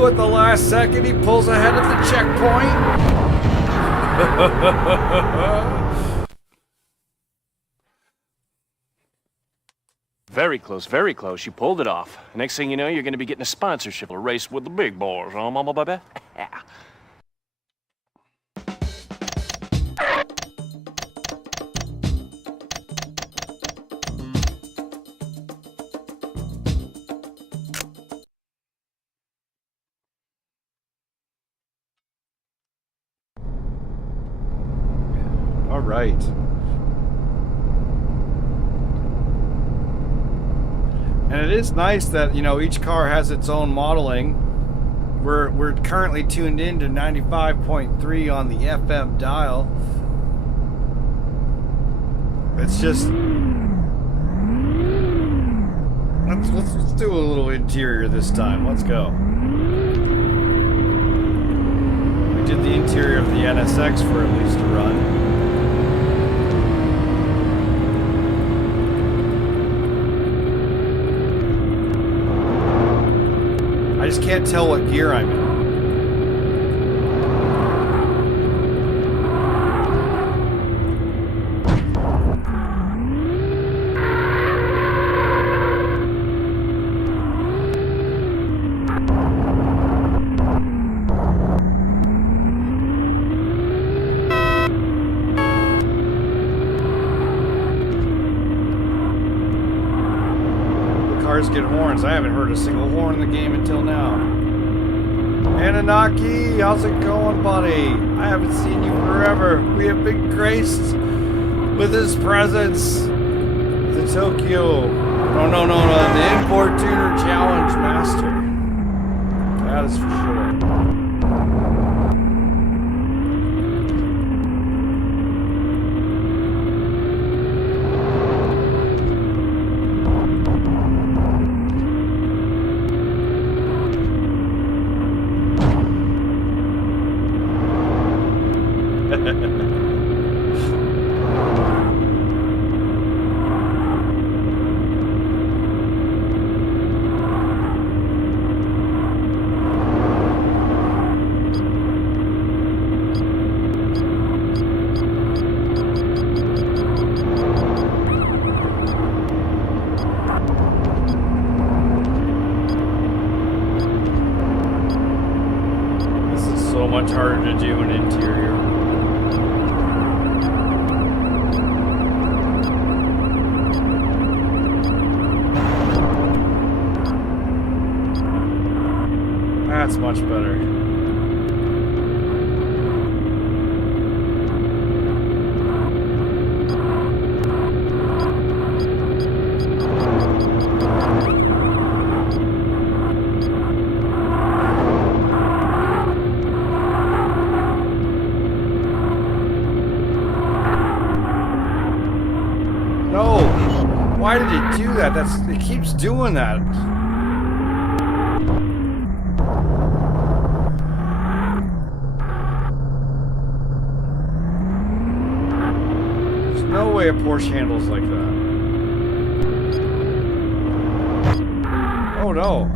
At the last second, he pulls ahead at the checkpoint. Very close, very close. You pulled it off. Next thing you know, you're going to be getting a sponsorship, a race with the big boys. Oh, mama, baby. Right. And it is nice that, you know, each car has its own modeling. We're currently tuned in to 95.3 on the FM dial. It's just let's do a little interior this time. Let's go. We did the interior of the NSX for at least a run. I just can't tell what gear I'm in. cars get horns. I haven't heard a single horn in the game until now. Anunnaki, how's it going, buddy? I haven't seen you forever. We have been graced with his presence. The Tokyo. No. The Import Tuner Challenge Master. That is for sure. So much harder to do an interior. That's much better. Why did it do that? It keeps doing that. There's no way a Porsche handles like that. Oh no.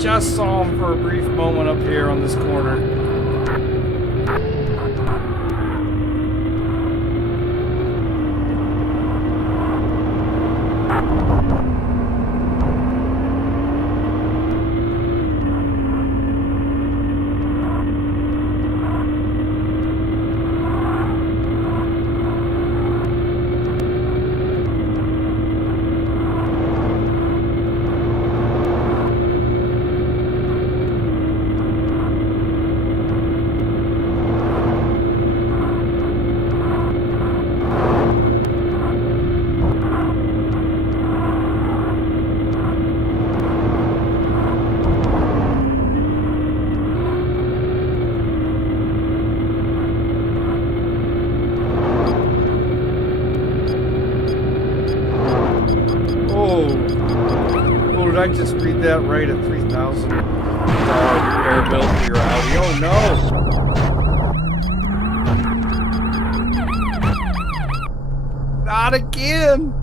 Just saw him for a brief moment up here on this corner. Did I just read that right? A $3,000 repair bill for your Audi? Oh no! Not again!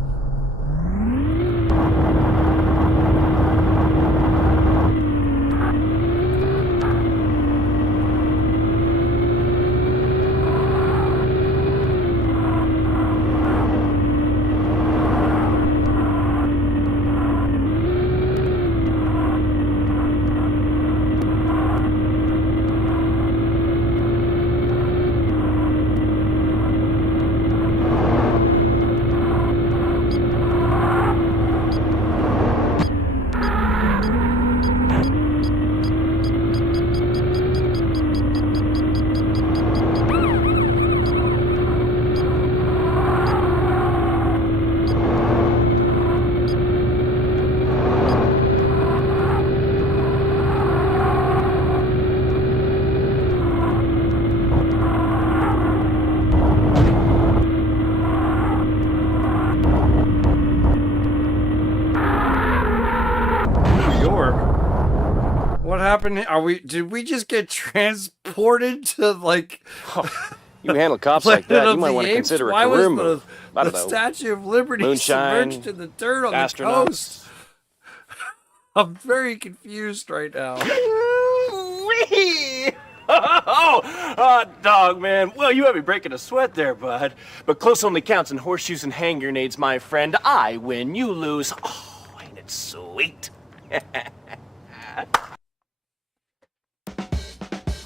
What happened? Did we just get transported to like You handle cops like that, you might want to consider a career move. I don't know. Statue of Liberty Moonshine, submerged in the dirt on the astronauts. coast. I'm very confused right now. Oh, dog, man. Well, you have me breaking a sweat there, bud. But close only counts in horseshoes and hand grenades, my friend. I win, you lose. Oh, ain't it sweet?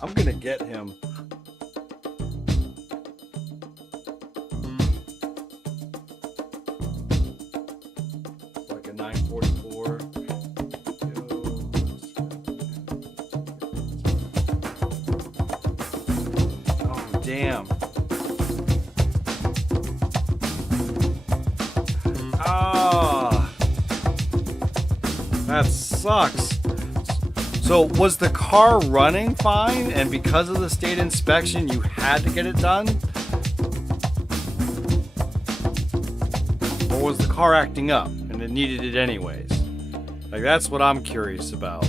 I'm gonna get him. Like a 944. Oh, damn. Ah, that sucks. So was the car running fine, and because of the state inspection, you had to get it done? Or was the car acting up and it needed it anyways? Like, that's what I'm curious about.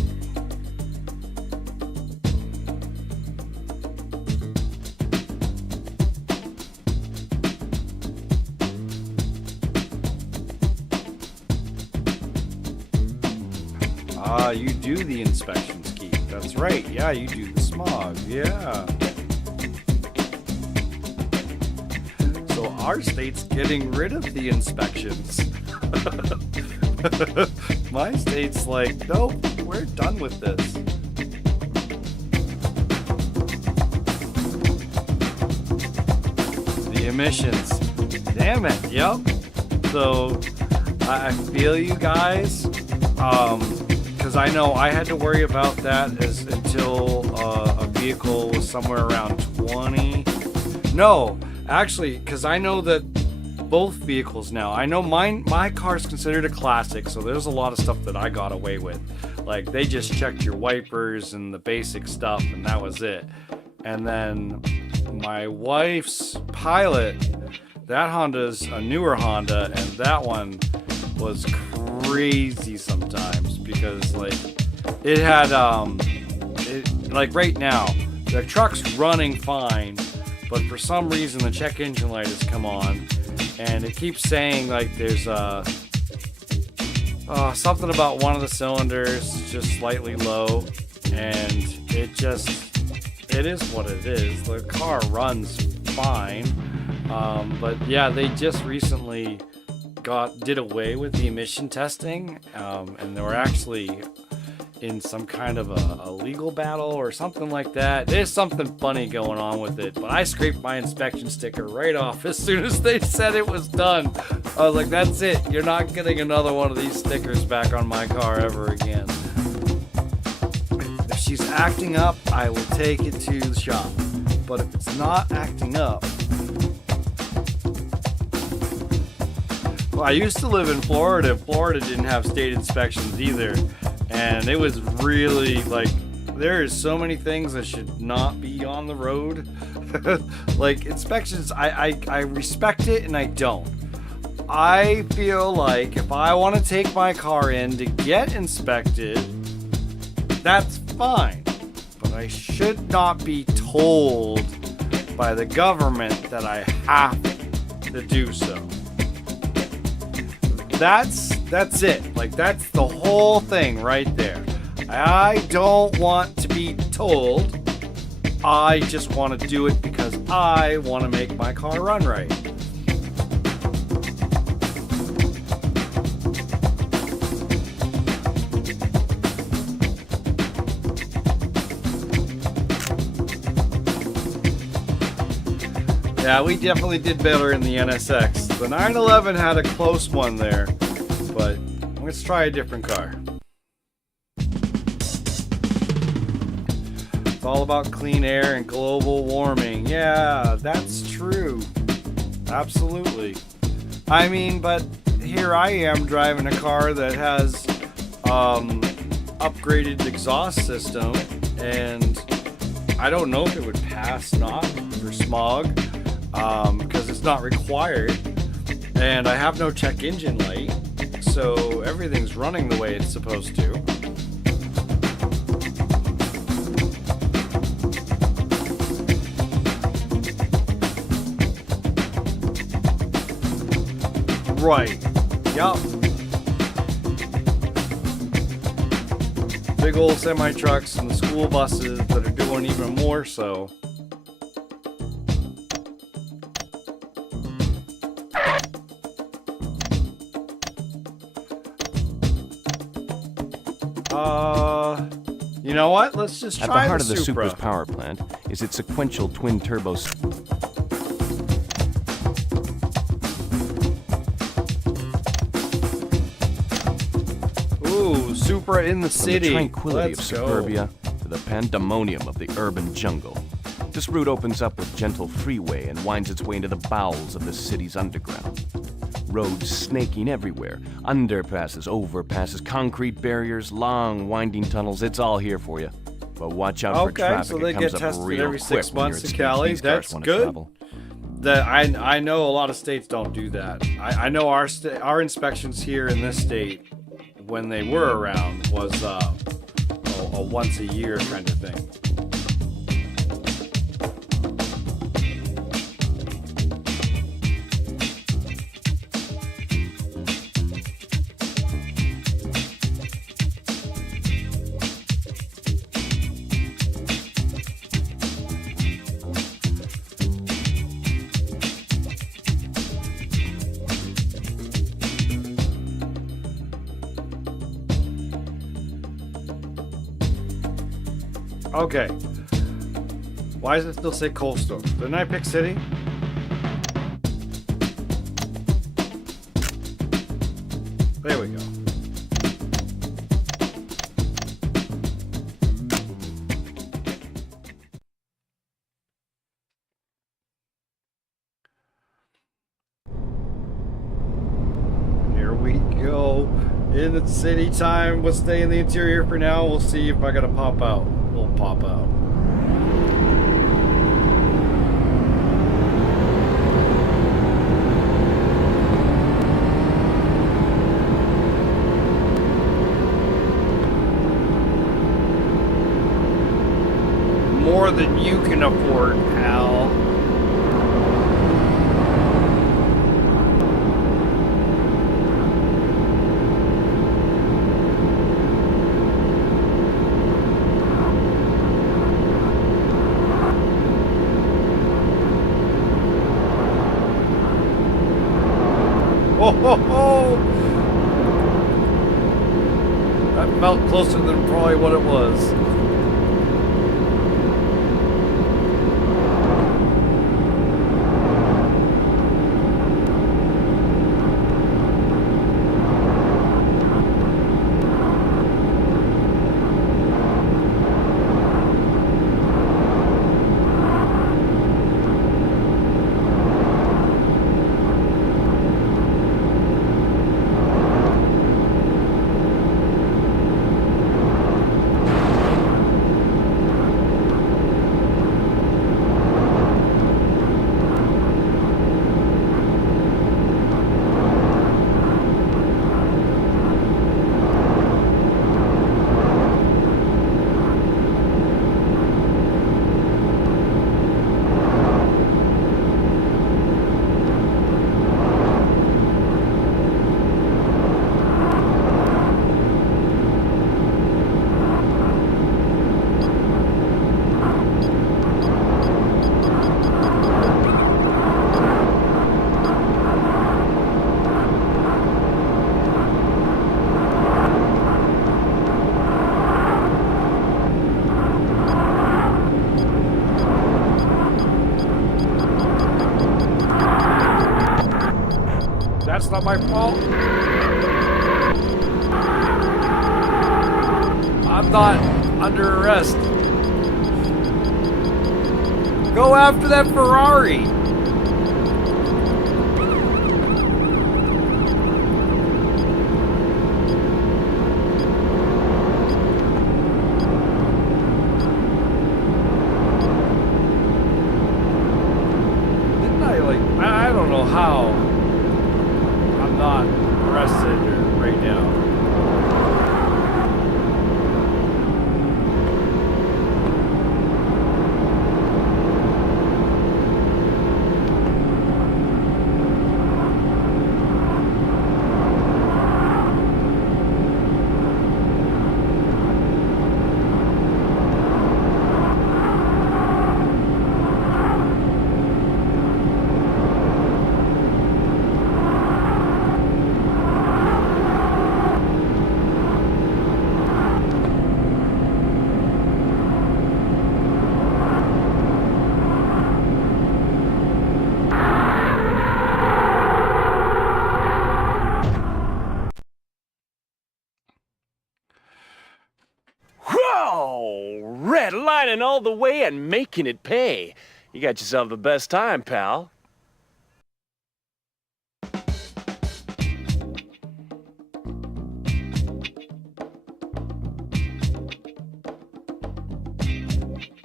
Ah, you do the inspections, Keith. That's right. Yeah, you do the smog. Yeah. So our state's getting rid of the inspections. My state's like, nope, we're done with this. The emissions. Damn it. Yep. So I feel you guys. Because I know I had to worry about that until a vehicle was somewhere around 20. No, actually, because I know that both vehicles now. I know my car's considered a classic, so there's a lot of stuff that I got away with. Like, they just checked your wipers and the basic stuff, and that was it. And then my wife's Pilot, that Honda's a newer Honda, and that one was crazy sometimes because, like, it had like right now the truck's running fine, but for some reason the check engine light has come on and it keeps saying like there's something about one of the cylinders just slightly low, and it is what it is. The car runs fine, but yeah, they just recently did away with the emission testing, and they were actually in some kind of a legal battle or something like that. There's something funny going on with it, but I scraped my inspection sticker right off as soon as they said it was done. I was like, that's it, you're not getting another one of these stickers back on my car ever again. If she's acting up, I will take it to the shop, but if it's not acting up, I used to live in Florida. Florida didn't have state inspections either. And it was really like, there is so many things that should not be on the road. Like inspections, I respect it and I don't. I feel like if I want to take my car in to get inspected, that's fine. But I should not be told by the government that I have to do so. That's it. Like, that's the whole thing right there. I don't want to be told. I just want to do it because I want to make my car run right. Yeah, we definitely did better in the NSX. The 911 had a close one there, but let's try a different car. It's all about clean air and global warming. Yeah, that's true. Absolutely. I mean, but here I am driving a car that has upgraded exhaust system, and I don't know if it would pass not for smog. Because it's not required, and I have no check engine light, so everything's running the way it's supposed to. Right. Yup. Big old semi trucks and the school buses that are doing even more so. You know what? Let's just try At the heart of the Supra. Supra's power plant is its sequential twin-turbo. Ooh, Supra in the city. From the tranquility Let's of suburbia to the pandemonium of the urban jungle. This route opens up with gentle freeway and winds its way into the bowels of the city's underground. Roads snaking everywhere. Underpasses, overpasses, concrete barriers, long winding tunnels. It's all here for you. But watch out for Okay, traffic. so they it comes get up tested real every quick 6 when you're months at in speeds Cali. these cars That's wanna good. travel. That I know a lot of states don't do that. I know our inspections here in this state, when they were around, was a once a year kind of thing. Okay. Why does it still say coastal? Didn't I pick city? There we go. Here we go. In the city time, we'll stay in the interior for now. We'll see if I gotta pop out. We'll pop out. More than you can afford, pal. Oh, ho, ho. That felt closer than probably what it was. That's not my fault. I'm not under arrest. Go after that Ferrari. Didn't I don't know how I'm not arrested right now. Oh, redlining all the way and making it pay. You got yourself the best time, pal.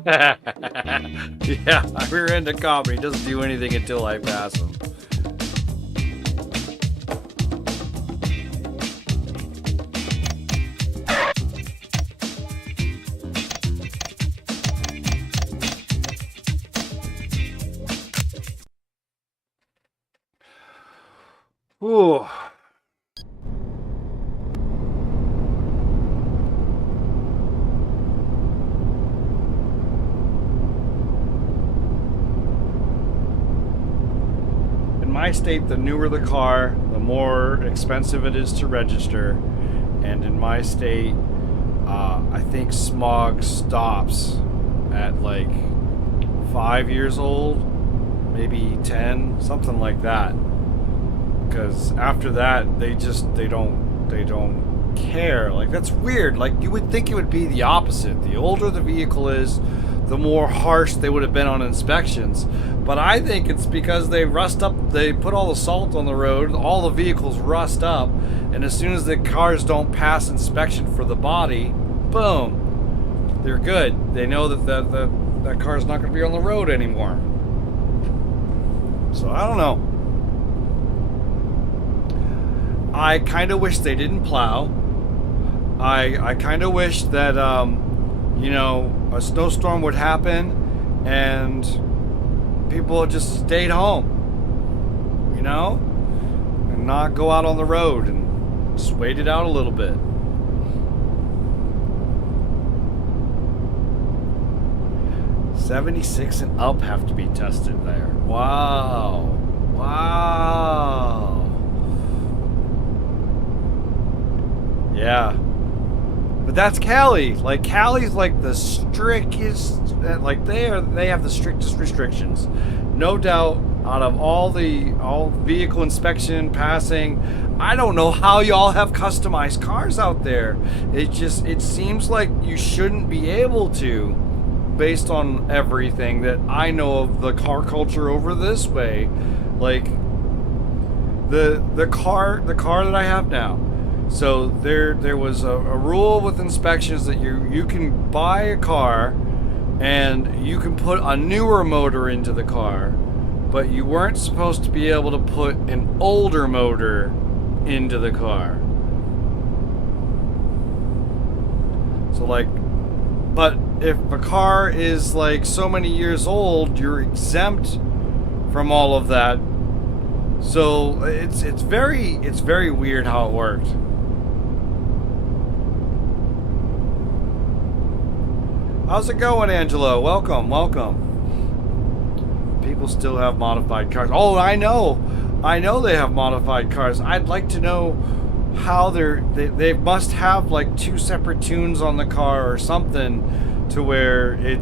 Yeah, I rear end a cop and he doesn't do anything until I pass him. Ooh. In my state, the newer the car, the more expensive it is to register. And in my state, I think smog stops at like 5 years old, maybe 10, something like that. Because after that, they don't care. Like, that's weird. Like, you would think it would be the opposite. The older the vehicle is, the more harsh they would have been on inspections. But I think it's because they rust up, they put all the salt on the road, all the vehicles rust up, and as soon as the cars don't pass inspection for the body, boom, they're good. They know that that car's not going to be on the road anymore. So I don't know. I kind of wish they didn't plow. I kind of wish that, you know, a snowstorm would happen and people just stayed home, you know, and not go out on the road and just wait it out a little bit. '76 and up have to be tested there. Wow. Wow. Yeah. But that's Cali. Like, Cali's like the strictest, like they have the strictest restrictions. No doubt, out of all vehicle inspection passing, I don't know how y'all have customized cars out there. It seems like you shouldn't be able to, based on everything that I know of the car culture over this way. Like the car that I have now. So there was a rule with inspections that you can buy a car and you can put a newer motor into the car, but you weren't supposed to be able to put an older motor into the car. So like, but if a car is like so many years old, you're exempt from all of that. So it's very weird how it worked. How's it going, Angelo? Welcome. People still have modified cars. Oh, I know they have modified cars. I'd like to know how they must have like two separate tunes on the car or something, to where it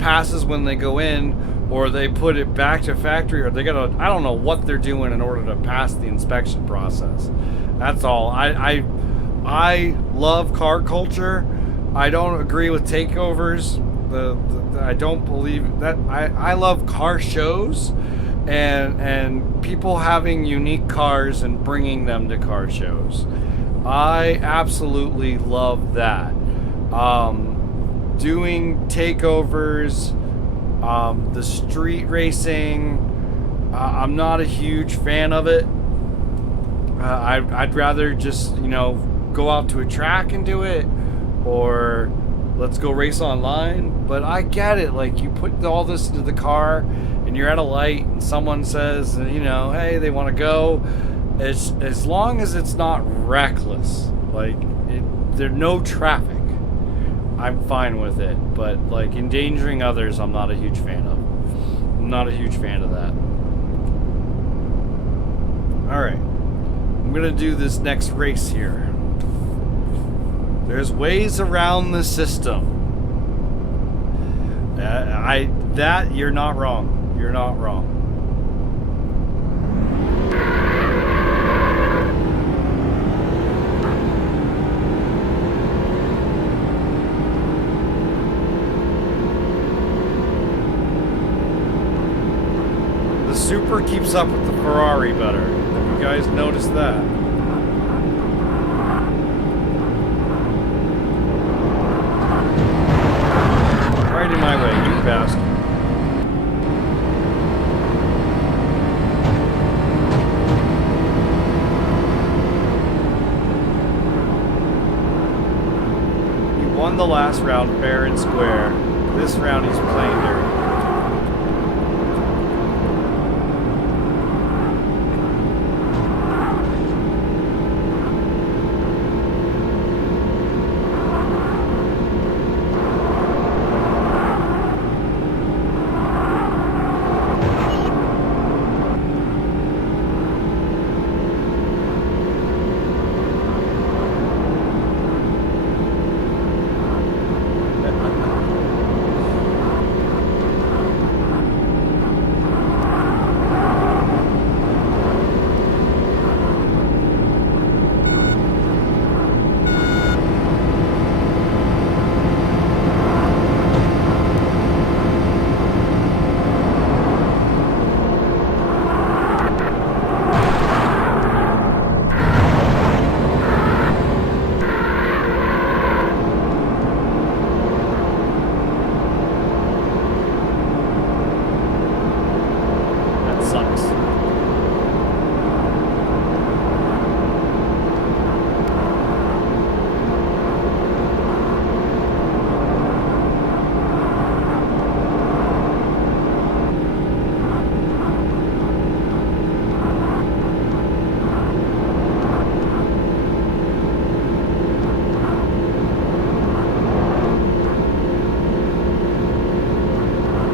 passes when they go in, or they put it back to factory, or I don't know what they're doing in order to pass the inspection process. That's all. I love car culture. I don't agree with takeovers. I don't believe that. I love car shows and people having unique cars and bringing them to car shows. I absolutely love that. Doing takeovers, the street racing, I'm not a huge fan of it. I'd rather just, go out to a track and do it, or let's go race online. But I get it. Like, you put all this into the car and you're at a light and someone says, hey, they want to go. As long as it's not reckless, like there's no traffic, I'm fine with it. But like endangering others, I'm not a huge fan of. I'm not a huge fan of that. All right, I'm gonna do this next race here. There's ways around the system. You're not wrong. You're not wrong. keeps up with the Ferrari better. Have you guys noticed that? Right in my way, you bastard. He won the last round fair and square. This round he's playing dirty.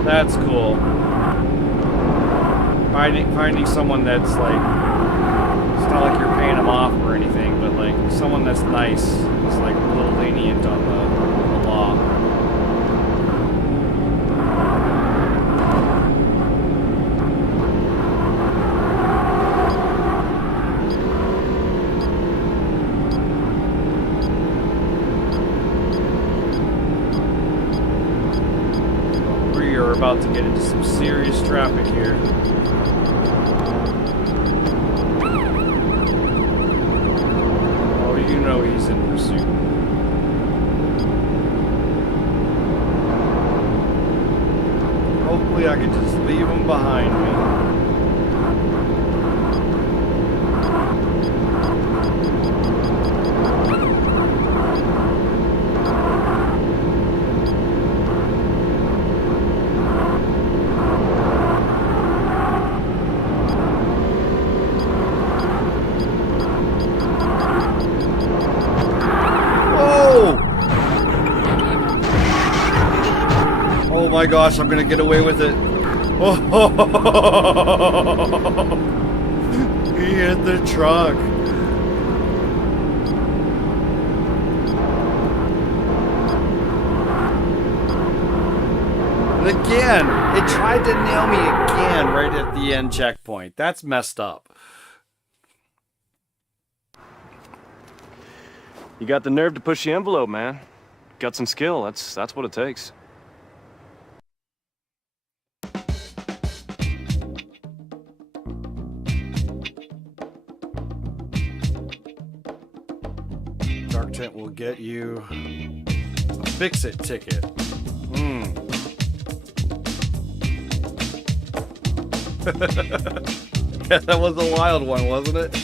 That's cool. Finding someone that's like, it's not like you're paying them off or anything, but like someone that's nice. It's like a little lenient on the law. We are about to get into some serious traffic here. You know he's in pursuit. Hopefully I can just leave him behind me. Oh my gosh, I'm gonna get away with it. Oh, he hit the truck. And again, it tried to nail me again right at the end checkpoint. That's messed up. You got the nerve to push the envelope, man. Guts and skill, that's what it takes. Dark Tent will get you a fix-it ticket. Yeah, that was a wild one, wasn't it?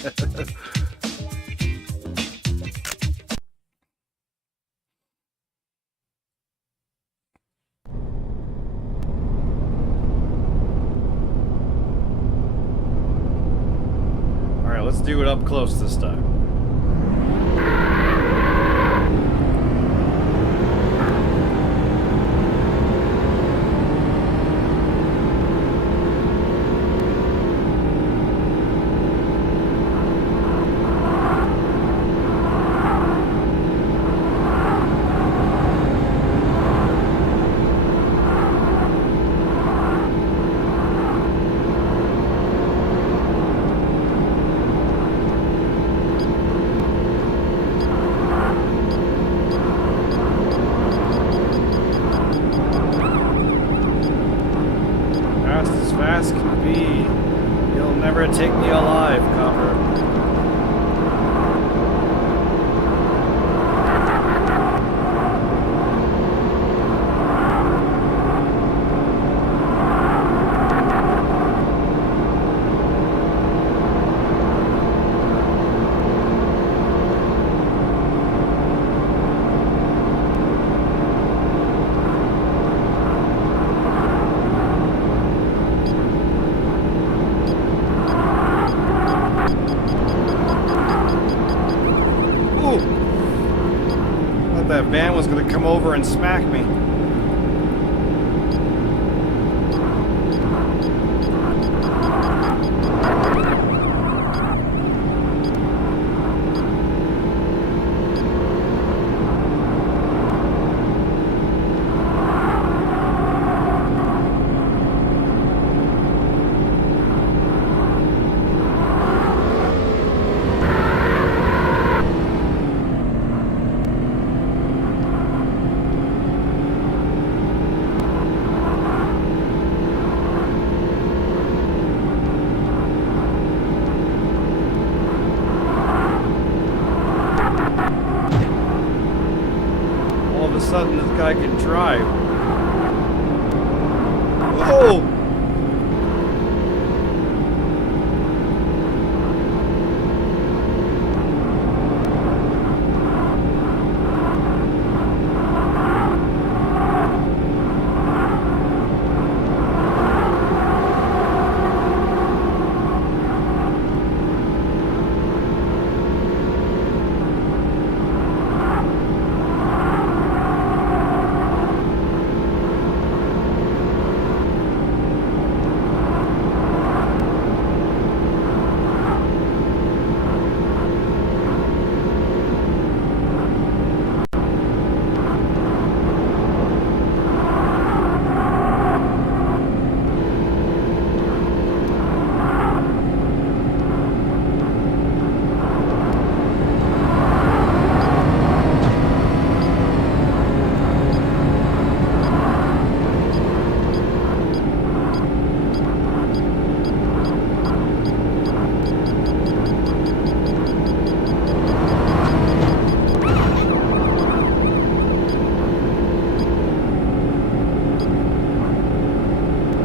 Alright, let's do it up close this time. thought that van was gonna come over and smack me. Sudden this guy can drive. Oh!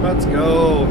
Let's go.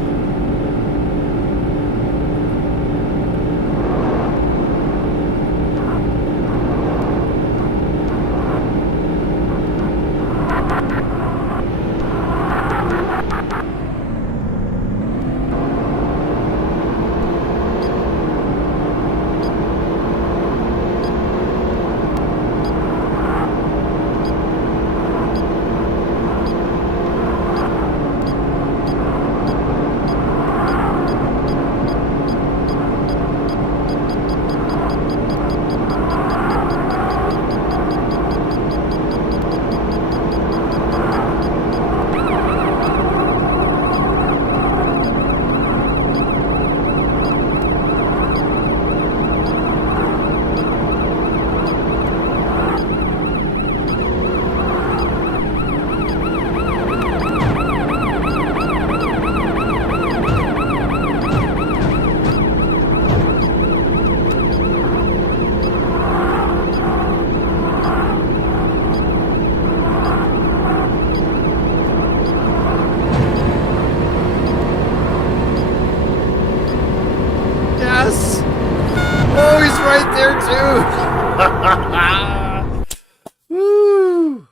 Woo!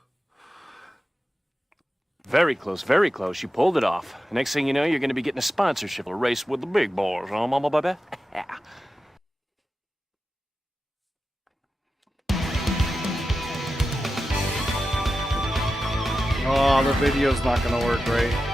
Very close, very close. You pulled it off. Next thing you know, you're going to be getting a sponsorship, a race with the big boys, huh, mama baby? Oh, the video's not gonna work right.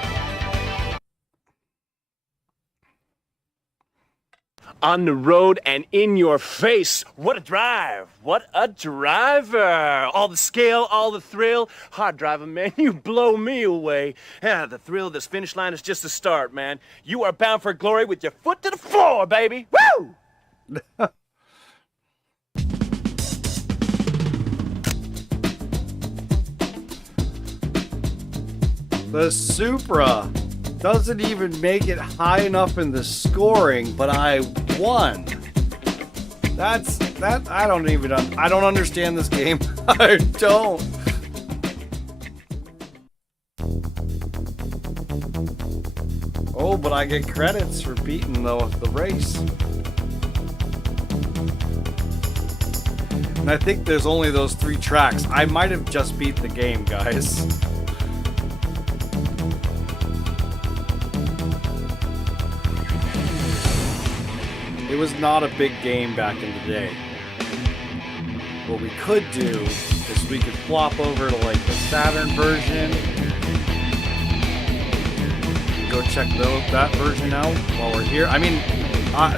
On the road and in your face. What a drive. What a driver. All the scale, all the thrill. Hard driving, man. You blow me away. Yeah, the thrill of this finish line is just the start, man. You are bound for glory with your foot to the floor, baby. Woo! The Supra doesn't even make it high enough in the scoring, but I won. I don't understand this game. I don't. Oh, but I get credits for beating the race. And I think there's only those 3 tracks. I might have just beat the game, guys. It was not a big game back in the day. what we could do is we could flop over to like the Saturn version. Go check that version out while we're here. I mean,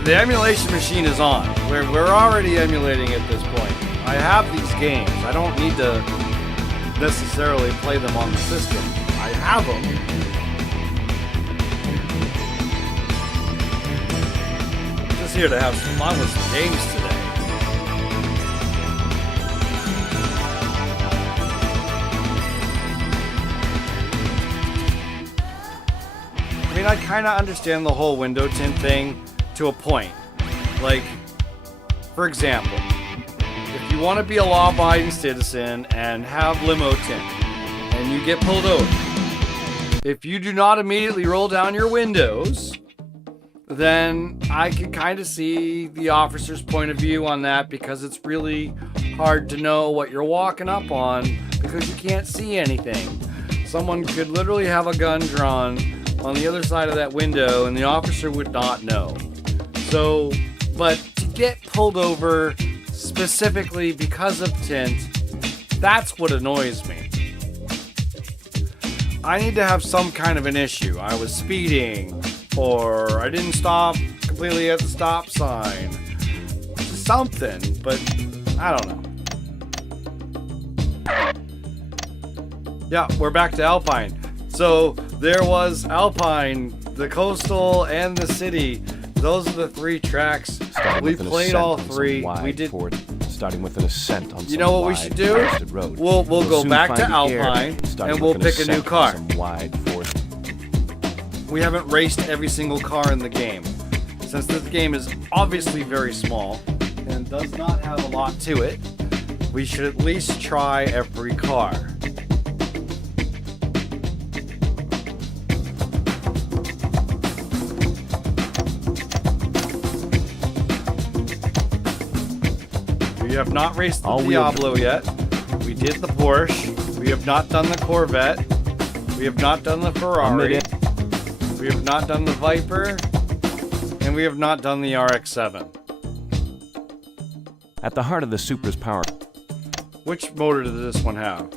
the emulation machine is on. We're already emulating at this point. I have these games. I don't need to necessarily play them on the system. I have them. Just here to have some fun with some games today. I mean, I kind of understand the whole window tint thing to a point. Like, for example, if you want to be a law-abiding citizen and have limo tint, and you get pulled over, if you do not immediately roll down your windows, then I can kind of see the officer's point of view on that, because it's really hard to know what you're walking up on because you can't see anything. Someone could literally have a gun drawn on the other side of that window and the officer would not know. So, but to get pulled over specifically because of tint, that's what annoys me. I need to have some kind of an issue. I was speeding, or I didn't stop completely at the stop sign. Something, but I don't know. Yeah, we're back to Alpine. So there was Alpine, the coastal, and the city. Those are the three tracks. We played all three. We did. Starting with an ascent on some. You know what we should do? Road. We'll go back to Alpine and we'll pick a new car. We haven't raced every single car in the game. Since this game is obviously very small and does not have a lot to it, we should at least try every car. We have not raced the Diablo yet. We did the Porsche. We have not done the Corvette. We have not done the Ferrari. We have not done the Viper. And we have not done the RX-7. At the heart of the Supra's power. Which motor does this one have?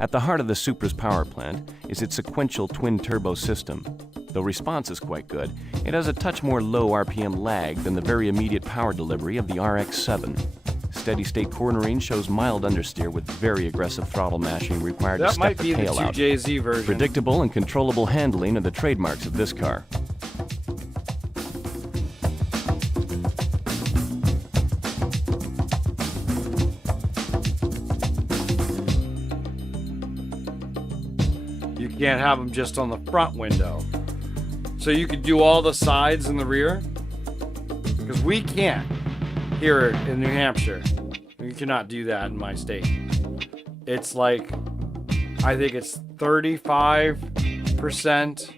At the heart of the Supra's power plant is its sequential twin-turbo system. Though response is quite good, it has a touch more low RPM lag than the very immediate power delivery of the RX-7. Steady-state cornering shows mild understeer with very aggressive throttle mashing required to step the tail out. That might be the 2JZ version. Predictable and controllable handling are the trademarks of this car. You can't have them just on the front window. So you could do all the sides and the rear? Because we can't here in New Hampshire. You cannot do that in my state. It's like, I think it's 35%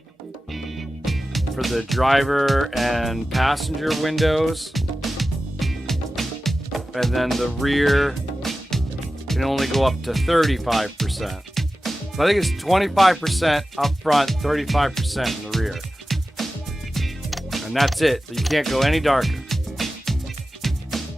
for the driver and passenger windows. And then the rear can only go up to 35%. So I think it's 25% up front, 35% in the rear. And that's it. You can't go any darker.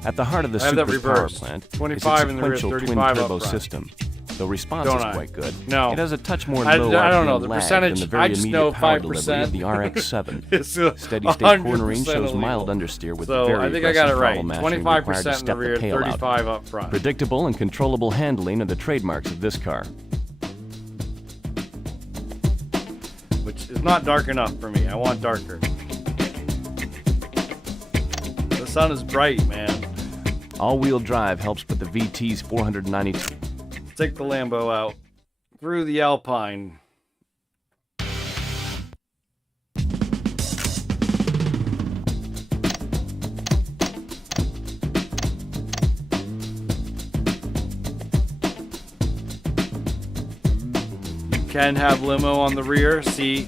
At the heart of the Supra's power plant is its sequential twin-turbo system. Though response is quite good, no. It has a touch more low RPM lag than the very immediate power delivery of the RX-7. Steady-state cornering shows mild understeer with very aggressive throttle mashing required to step the tail out. Up front. Predictable and controllable handling are the trademarks of this car. Which is not dark enough for me. I want darker. The sun is bright, man. All-wheel drive helps put the VT's 492. Take the Lambo out. Through the Alpine. You can have limo on the rear. See,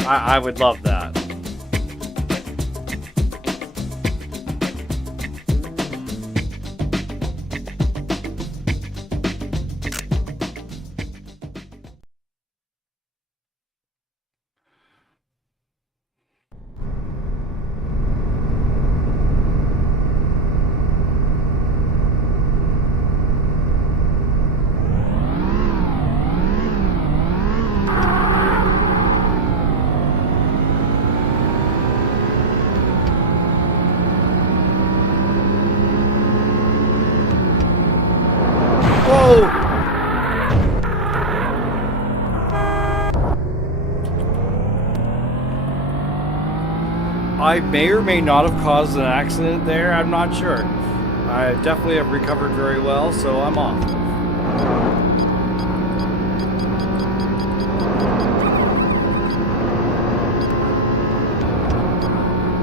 I would love that. No! I may or may not have caused an accident there. I'm not sure. I definitely have recovered very well, so I'm off.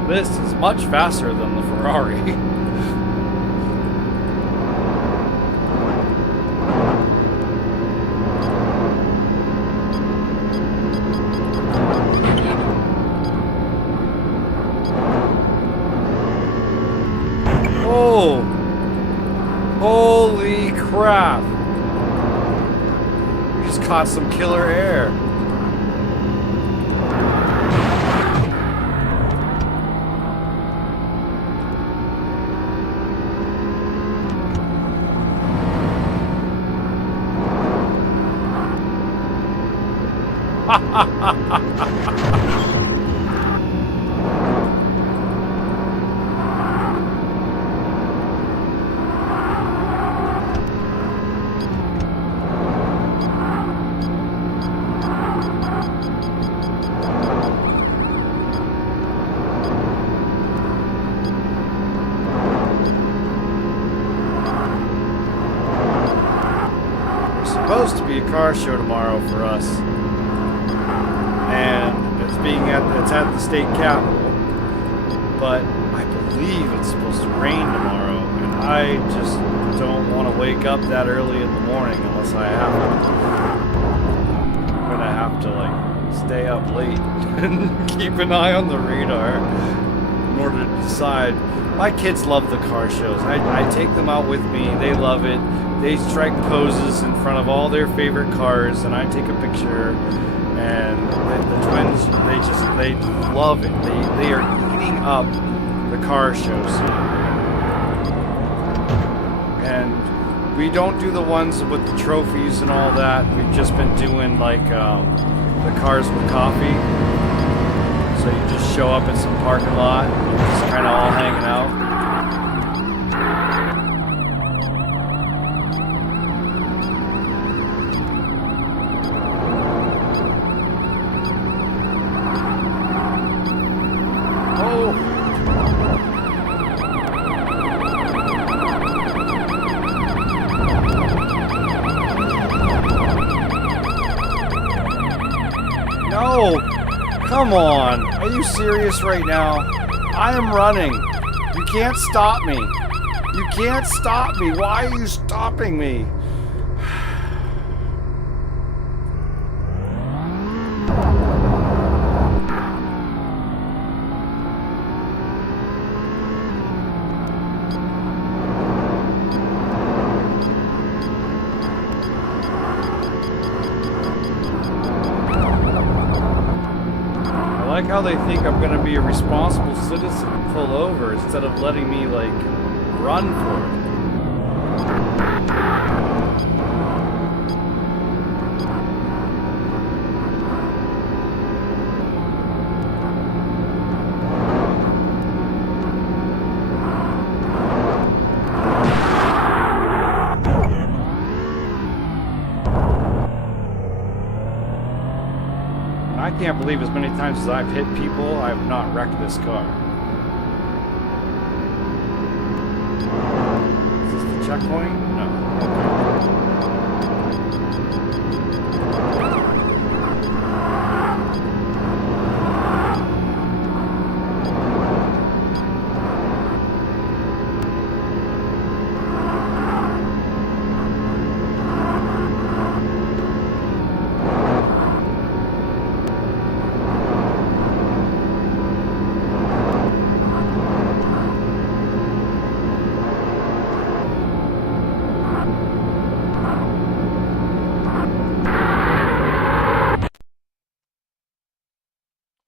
This is much faster than the Ferrari. Oh! Holy crap! We just caught some killer air. Supposed to be a car show tomorrow for us, and it's at the state capitol, but I believe it's supposed to rain tomorrow, and I just don't want to wake up that early in the morning unless I have to. I'm gonna have to like stay up late and keep an eye on the radar in order to decide. My kids love the car shows. I take them out with me. They love it. They strike poses in front of all their favorite cars, and I take a picture. And the twins, they love it. They are eating up the car shows. And we don't do the ones with the trophies and all that. We've just been doing like the cars with coffee. So you just show up at some parking lot, and you're just kind of all hanging out. No! Come on! Are you serious right now? I am running. You can't stop me. You can't stop me. Why are you stopping me? I like how they think I'm gonna be a responsible citizen and pull over instead of letting me, like, run for it. I can't believe as many times as I've hit people, I have not wrecked this car. Is this the checkpoint? No.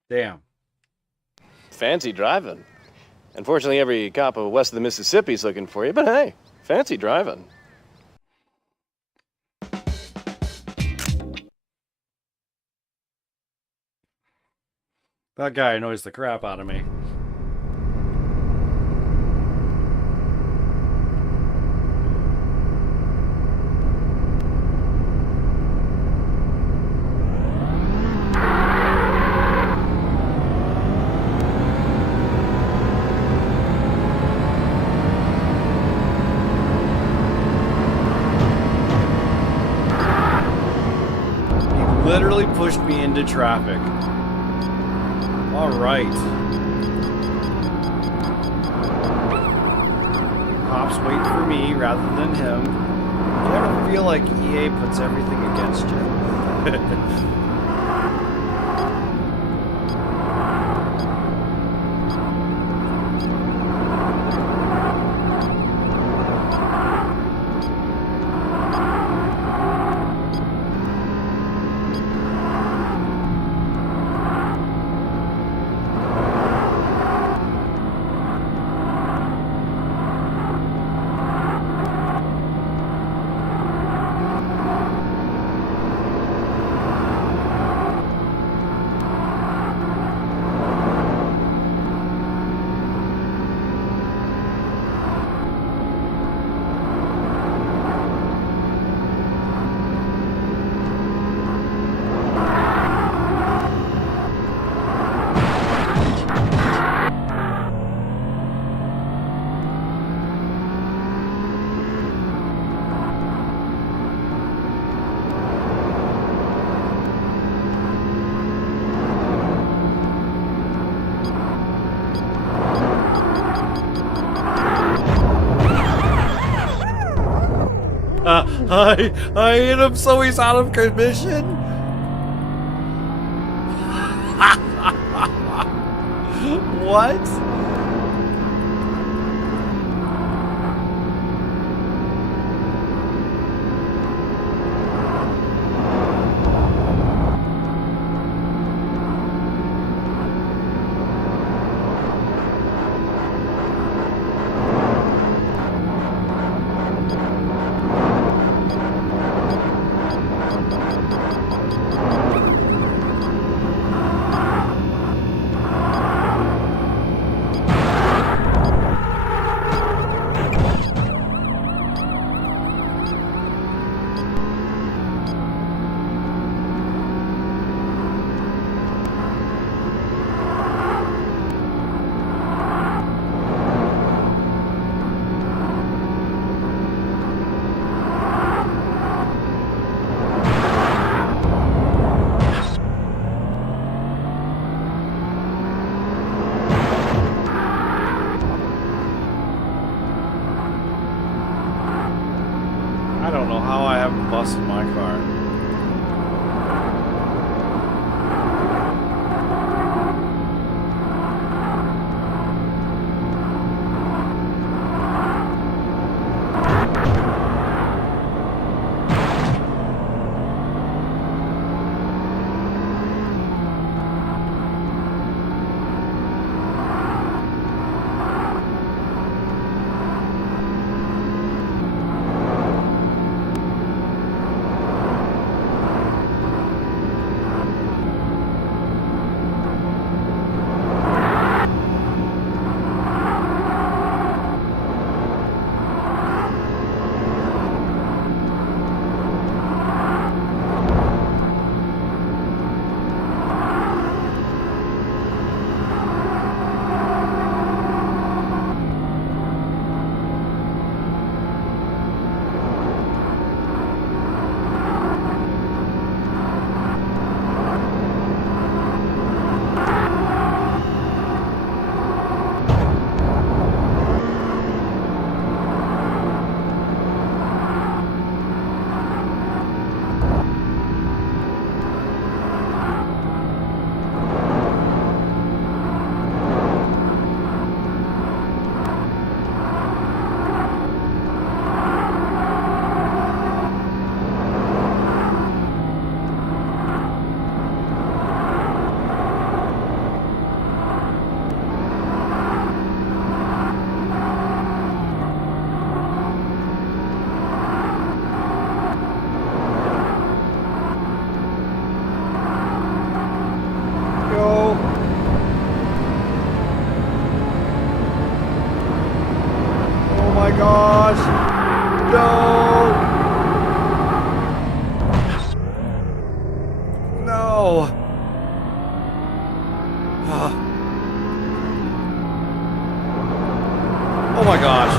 Damn. Fancy driving. Unfortunately, every cop west of the Mississippi's looking for you, but hey, fancy driving. That guy annoys the crap out of me. literally pushed me into traffic. All right. Cops wait for me rather than him. You ever feel like EA puts everything against you? I hit him so he's out of commission. What? I don't know how I haven't busted my car. Oh my gosh.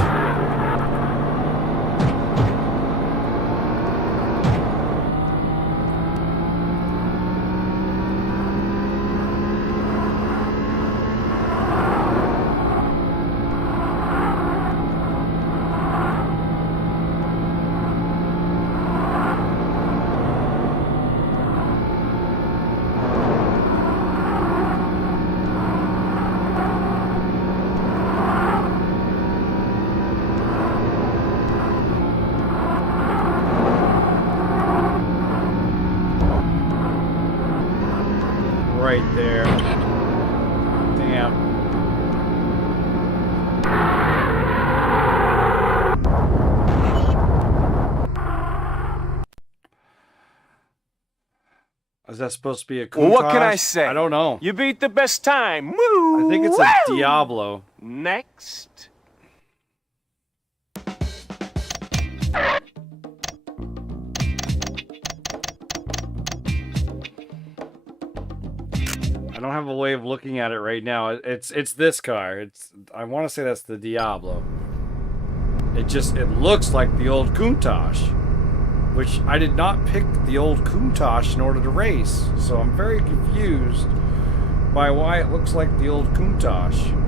right there. Damn. Is that supposed to be a Countach? Well, what can I say? I don't know. You beat the best time. Woo! I think it's a Diablo. Next. I don't have a way of looking at it right now. It's this car. I want to say that's the Diablo. It looks like the old Countach, which I did not pick the old Countach in order to race. So I'm very confused by why it looks like the old Countach.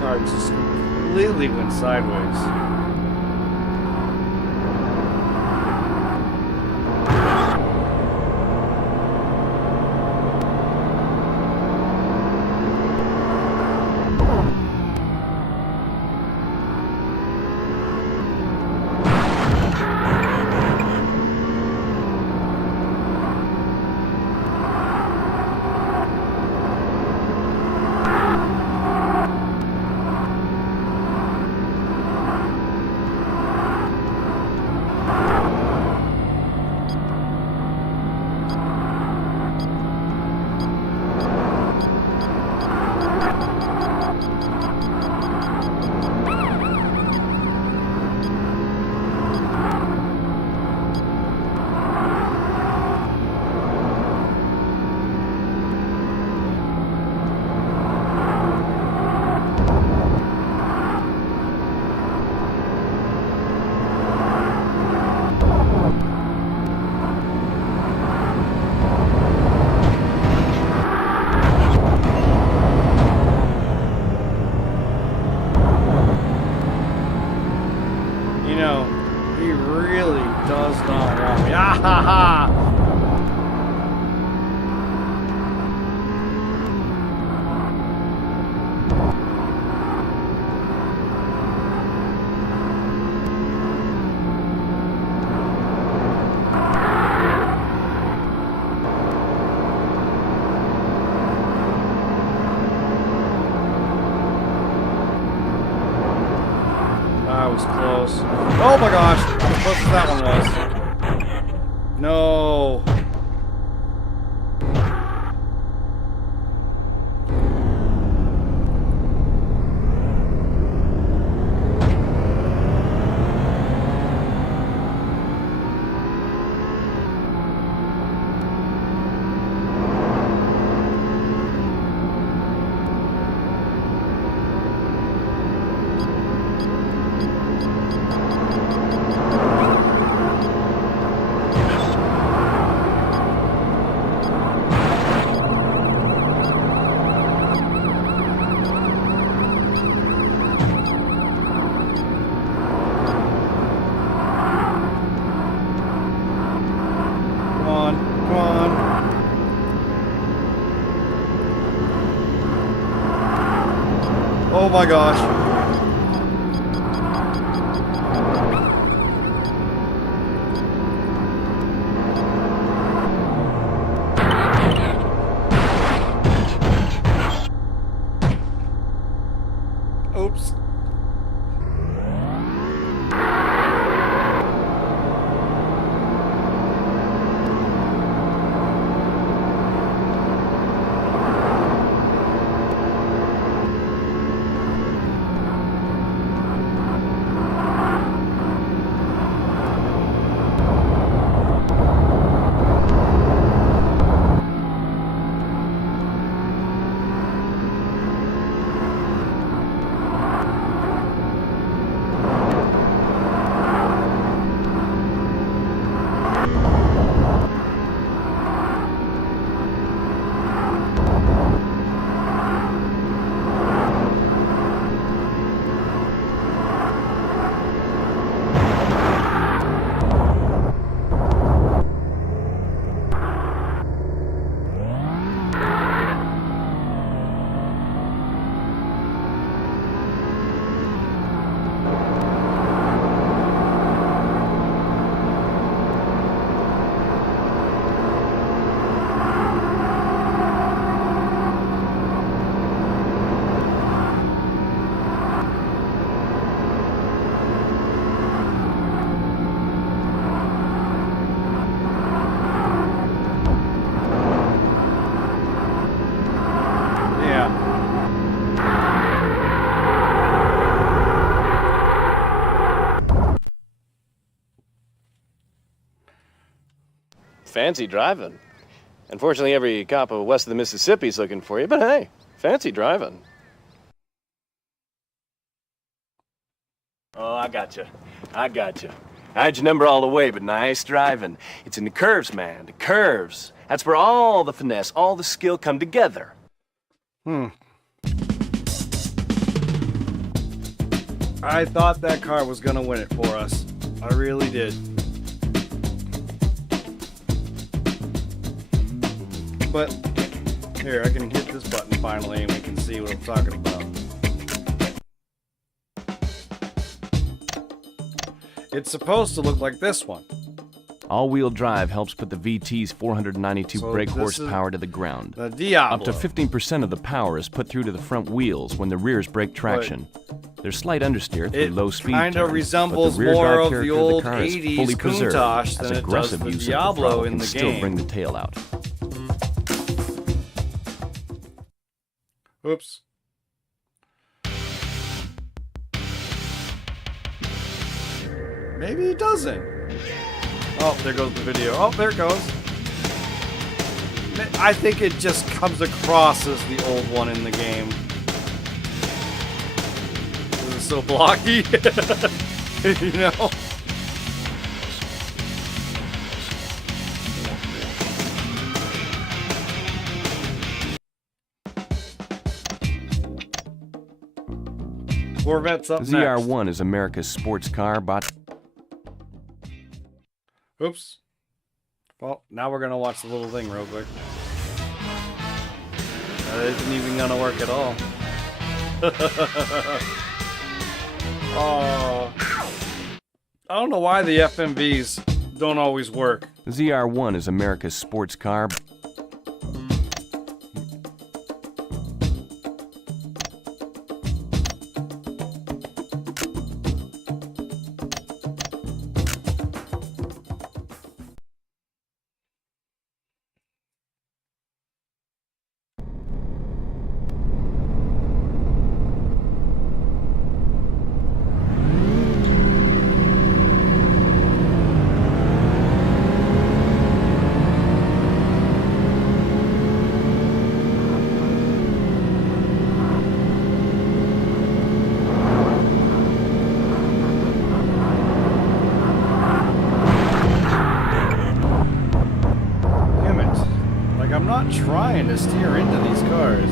Car just completely went sideways. He really does not want me. Ah ha ha! That was close. Oh my gosh! How close as that one was. No. my gosh. Oops. Fancy driving. Unfortunately, every cop west of the Mississippi's looking for you, but hey, fancy driving. Oh, I got you. I had your number all the way, but nice driving. It's in the curves, man, the curves. That's where all the finesse, all the skill come together. I thought that car was gonna win it for us. I really did. But here, I can hit this button finally and we can see what I'm talking about. It's supposed to look like this one. All-wheel drive helps put the VT's 492 So brake this horsepower to the ground. The Diablo. Up to 15% of the power is put through to the front wheels when the rear's brake traction. There's slight understeer through It low speed kind of turns, resembles but the rear more drive of character the old car is 80s fully preserved, Countach as than it does aggressive the use Diablo of the throttle in can the still game. bring the tail out. Oops. Maybe he doesn't. Oh, there goes the video. Oh, there it goes. I think it just comes across as the old one in the game. This is so blocky. You know? Corvette's up The next. ZR1 is America's sports car bought. Oops. Well, now we're gonna watch the little thing real quick. That isn't even gonna work at all. Oh. I don't know why the FMVs don't always work. The ZR1 is America's sports car. Damn it. Like, I'm not trying to steer into these cars.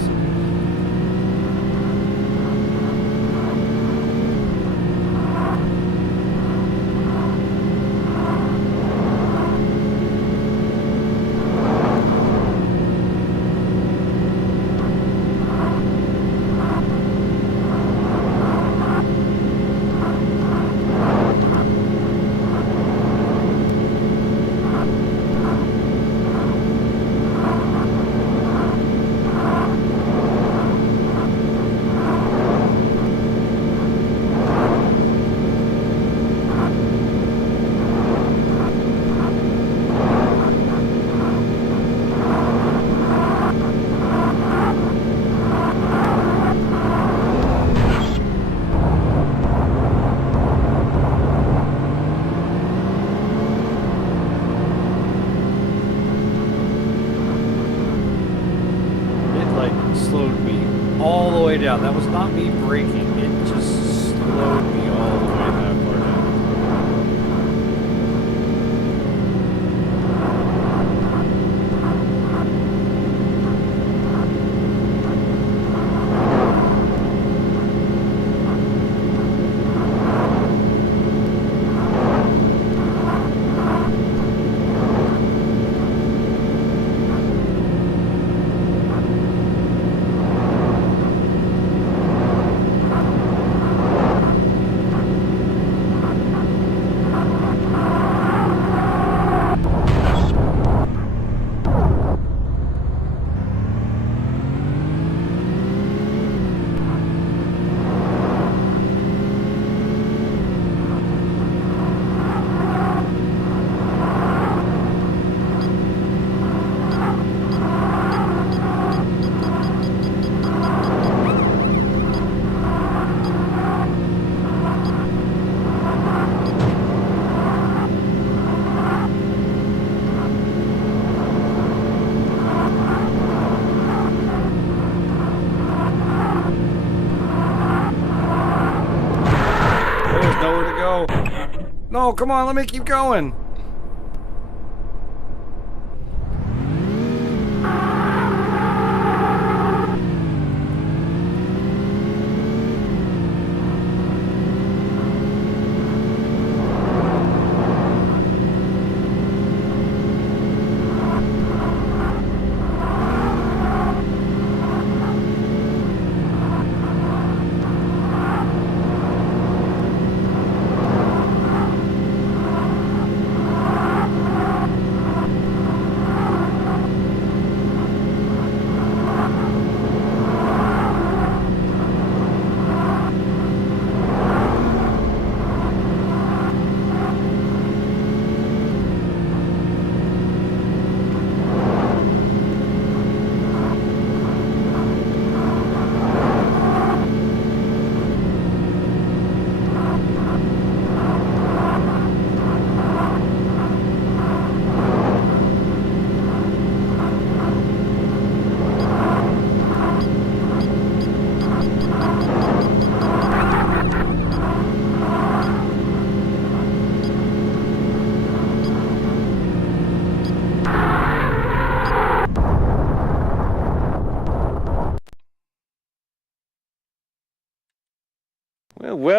Yeah, that was not me braking. It just slowed me all the way that far down. There's nowhere to go. No, come on, let me keep going.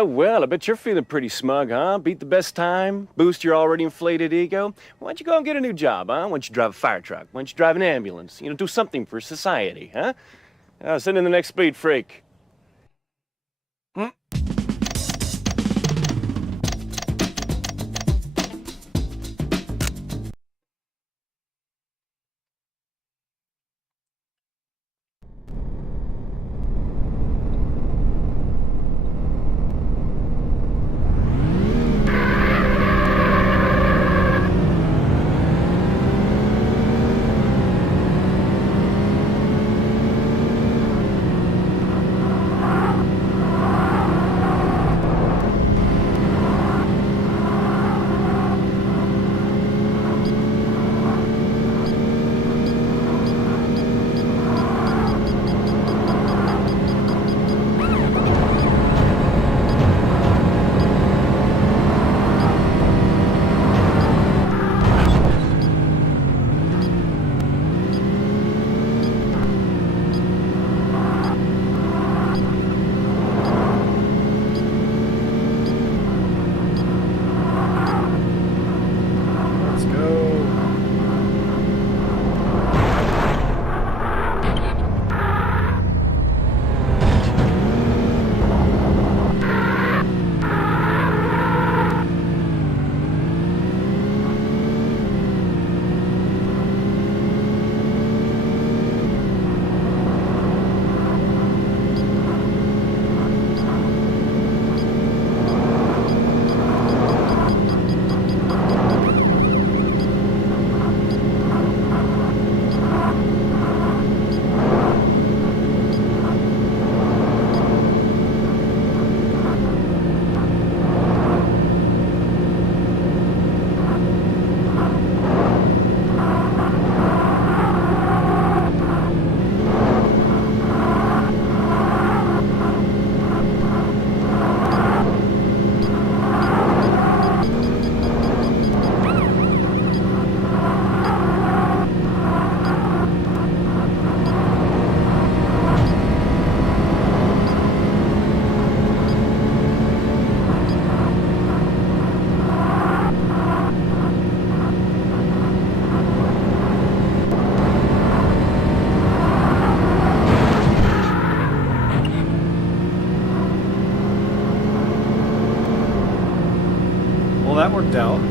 Well, I bet you're feeling pretty smug, huh? Beat the best time, boost your already inflated ego. Why don't you go and get a new job, huh? Why don't you drive a fire truck? Why don't you drive an ambulance? Do something for society, huh? Send in the next speed freak. Well, that worked out.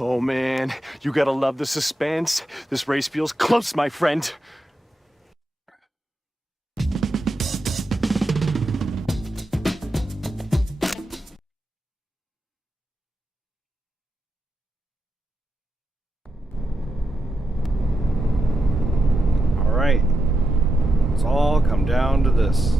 Oh man, you gotta love the suspense. This race feels close, my friend. All right. It's all come down to this.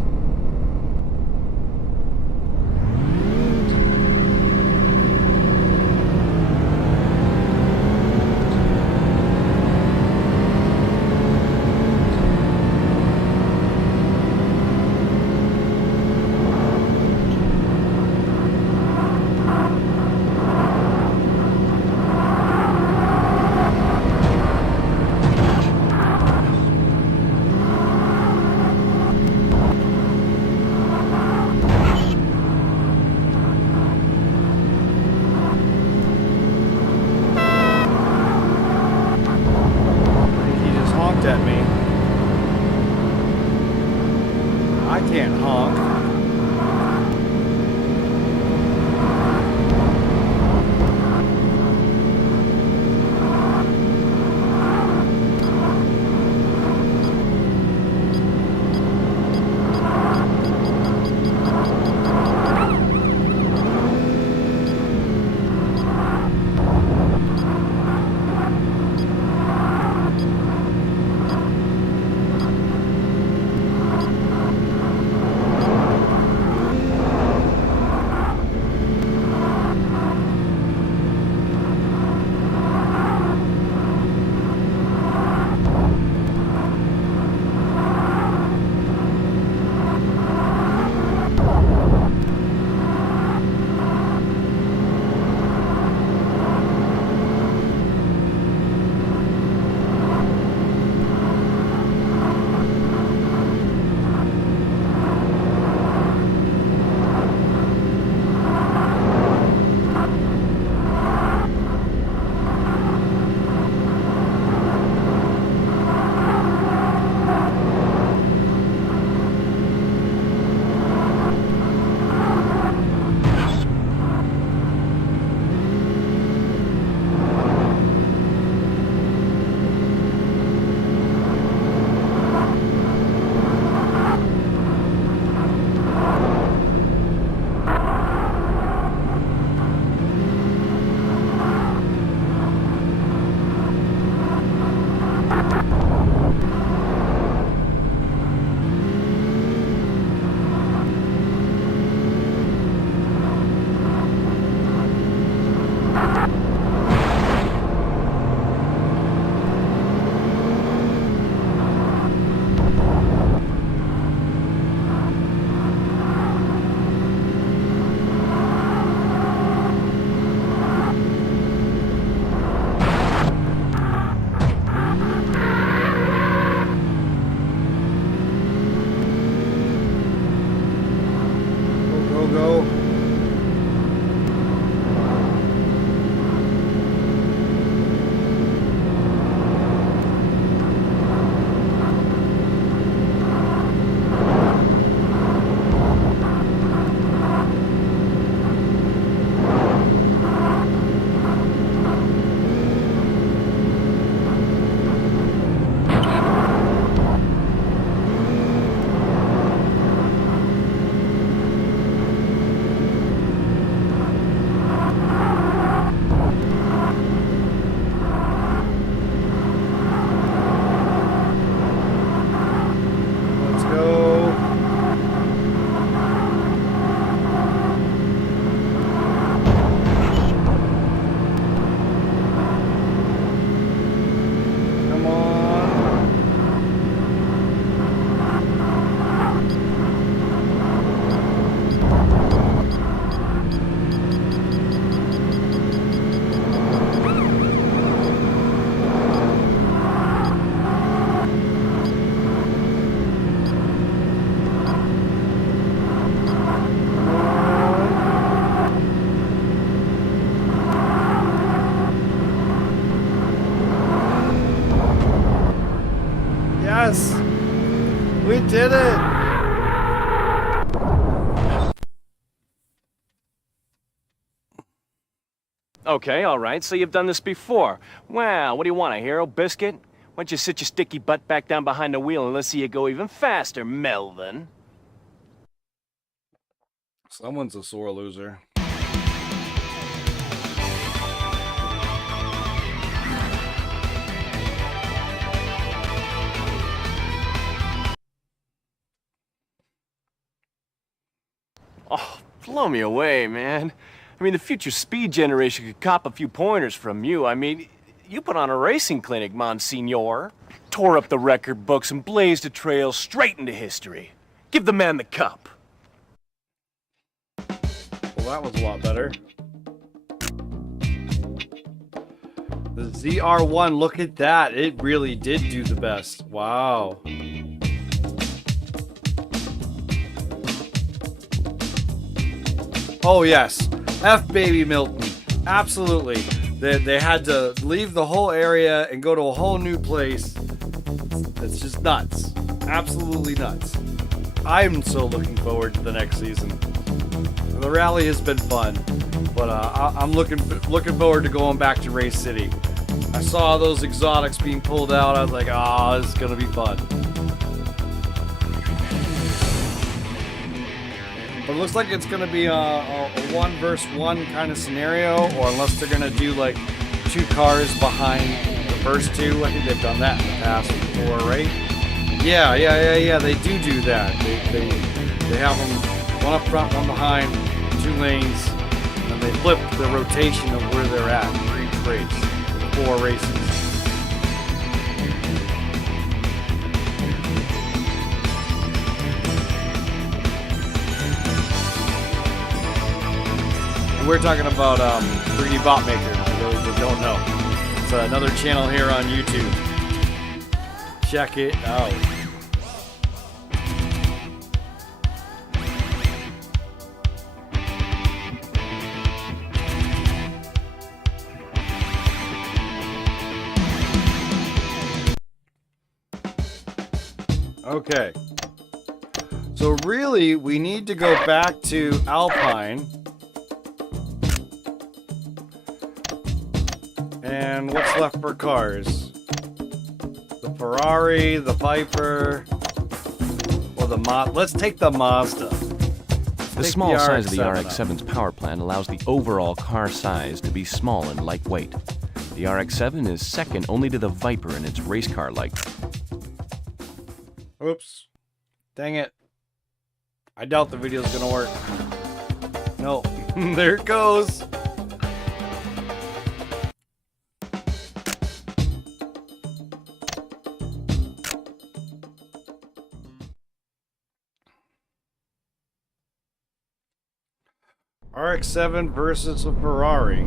go. Yes! We did it! Okay, all right, so you've done this before. Well, what do you want, a hero biscuit? Why don't you sit your sticky butt back down behind the wheel and let's see you go even faster, Melvin. Someone's a sore loser. Oh, blow me away, man. I mean, the future speed generation could cop a few pointers from you. I mean, you put on a racing clinic, Monsignor. Tore up the record books and blazed a trail straight into history. Give the man the cup. Well, that was a lot better. The ZR1, look at that. It really did do the best. Wow. Oh, yes. F Baby Milton. Absolutely. They had to leave the whole area and go to a whole new place. It's just nuts. Absolutely nuts. I'm so looking forward to the next season. The rally has been fun, but I'm looking forward to going back to Race City. I saw those exotics being pulled out. I was like, oh, this is gonna be fun. But it looks like it's gonna be a 1 versus 1 kind of scenario, or unless they're gonna do like 2 cars behind the first 2. I think they've done that in the past before, right? Yeah. They do that. They have them one up front, one behind, 2 lanes, and then they flip the rotation of where they're at for each race. 4 races. And we're talking about 3D Bot Maker, for those that don't know. It's another channel here on YouTube. Check it out. Okay. So really, we need to go back to Alpine. And what's left for cars? The Ferrari, the Viper, or the Mazda. Let's take the Mazda. The small size of the RX-7's power plant allows the overall car size to be small and lightweight. The RX-7 is second only to the Viper in its race car-like. Oops. Dang it. I doubt the video's gonna work. No. There it goes. RX-7 versus a Ferrari.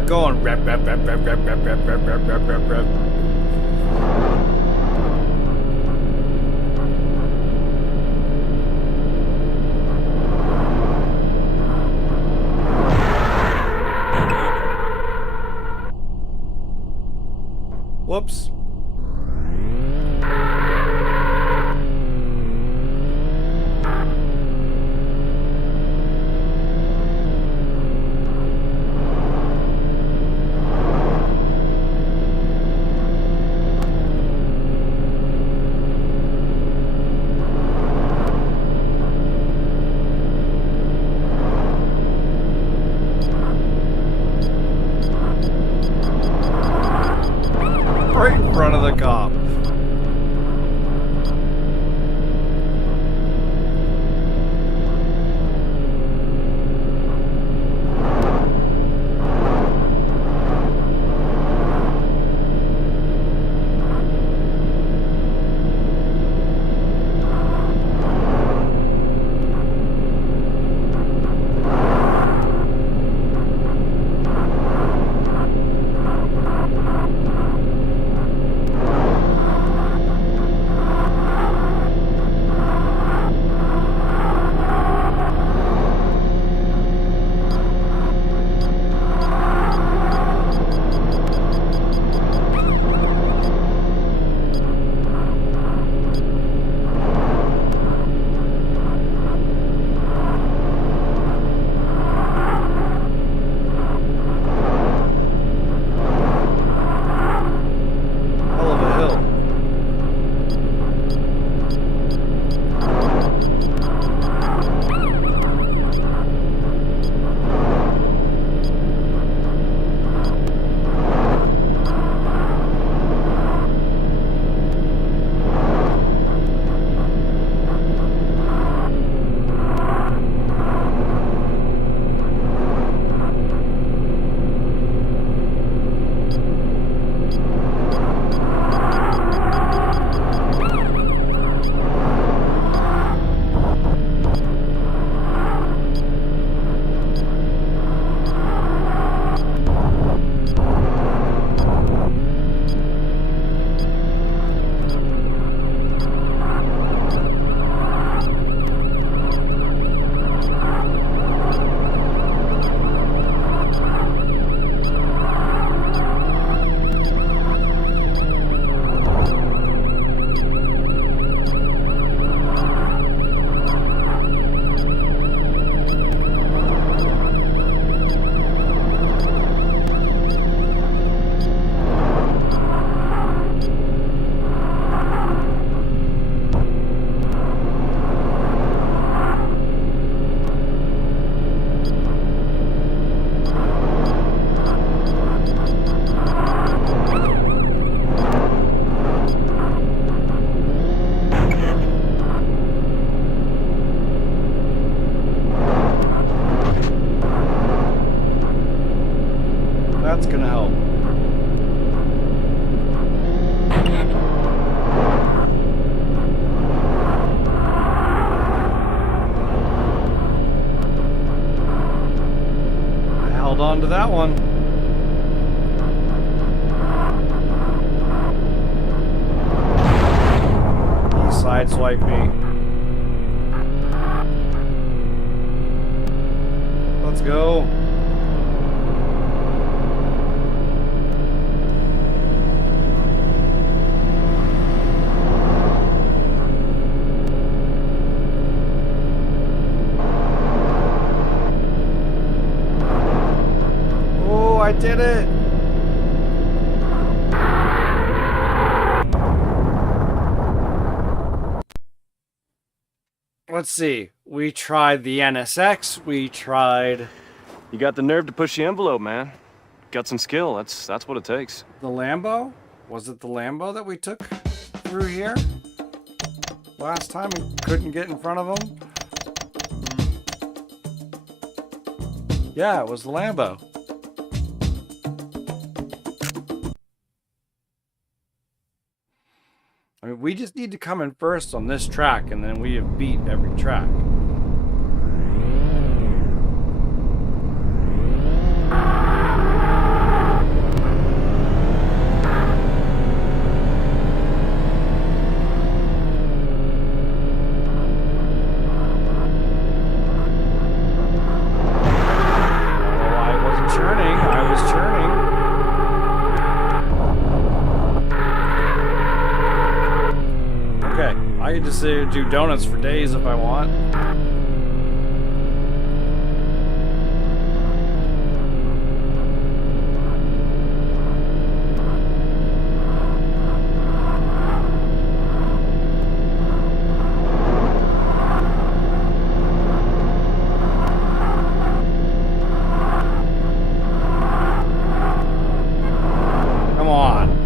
got going. Rev, rev, rev, rev, rev, rev, rev, rev, rev, rev, rev, rev. Whoops. Right in front of the cop. Hell of a hill. That's gonna help. I held on to that one. He sideswiped me. Let's go. I did it! Let's see. We tried the NSX. We tried You got the nerve to push the envelope, man. Got some skill. That's what it takes. the Lambo. Was it the Lambo that we took through here last time and couldn't get in front of him? Yeah, it was the Lambo. I mean, we just need to come in first on this track, and then we have beat every track. I could just do donuts for days if I want. Come on.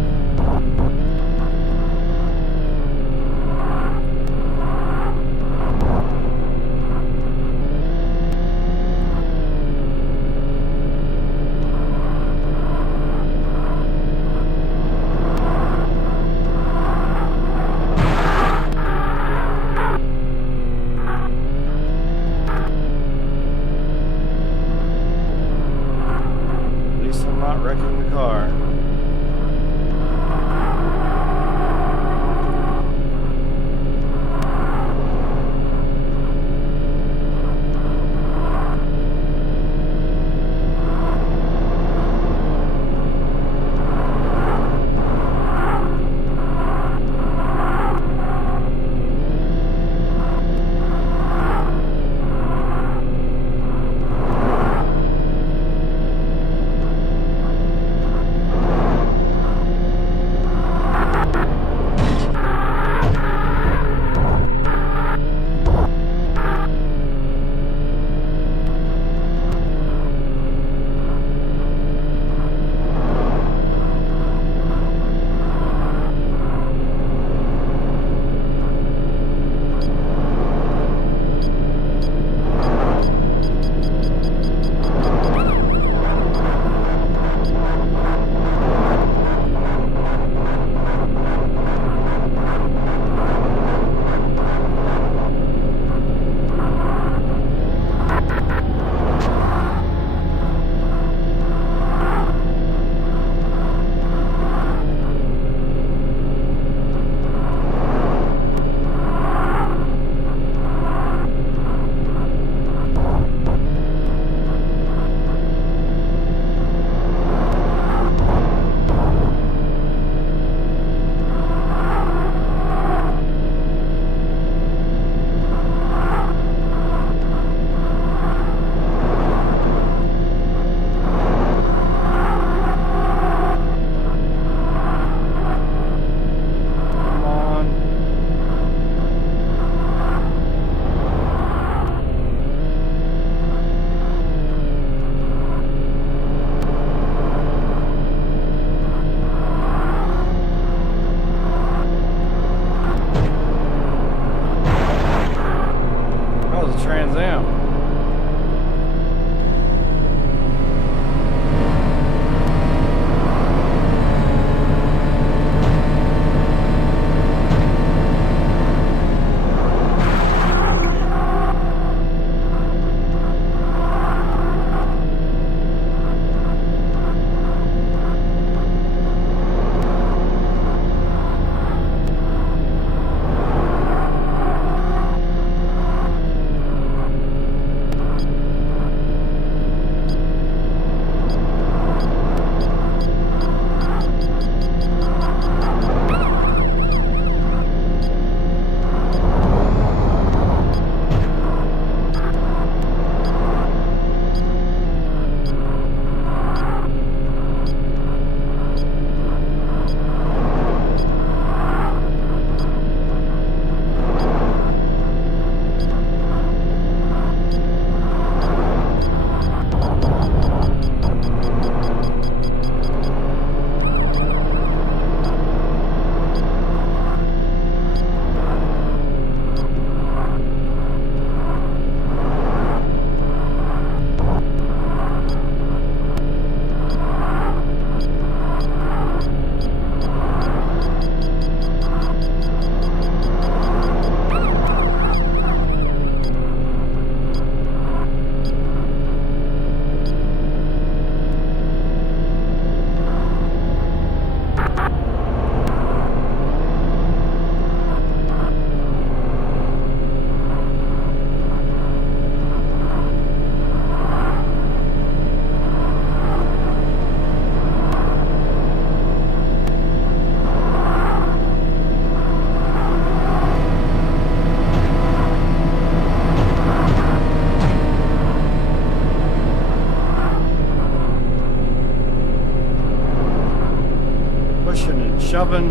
pushing and shoving.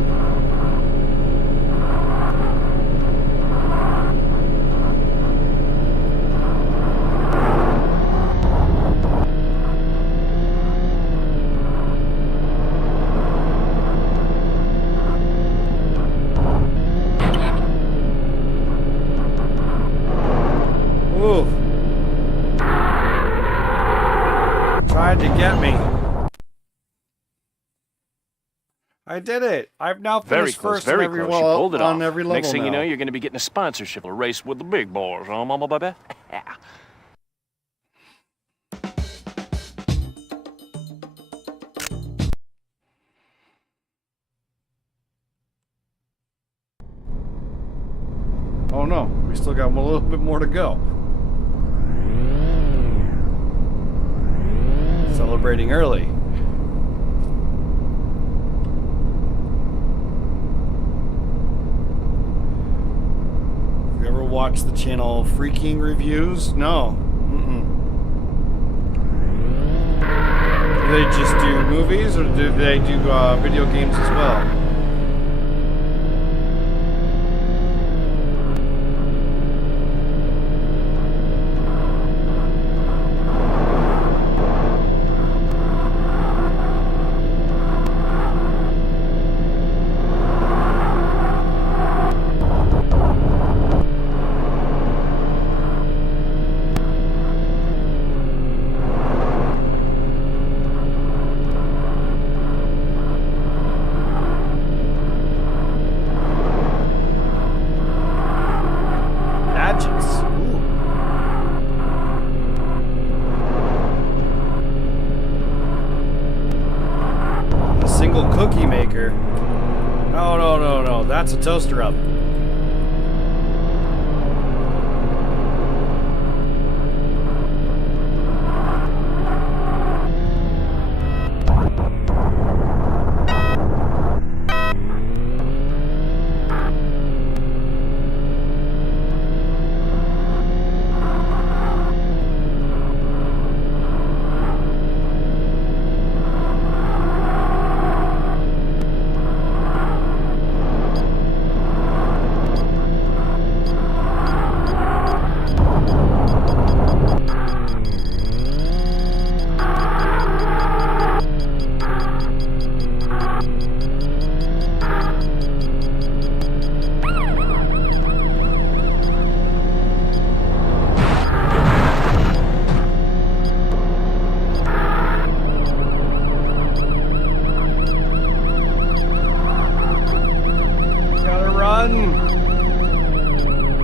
Ooh. Tried to get me. I did it. I've now Very finished close, first very on every, close. You pulled it on off. every level Next thing you now. know, you're going to be getting a sponsorship, a race with the big boys. Oh, mama, baby. Oh no, we still got a little bit more to go. Celebrating early. You ever watch the channel Freaking Reviews? No. Do they just do movies or do they do video games as well? Cookie maker. No. That's a toaster oven.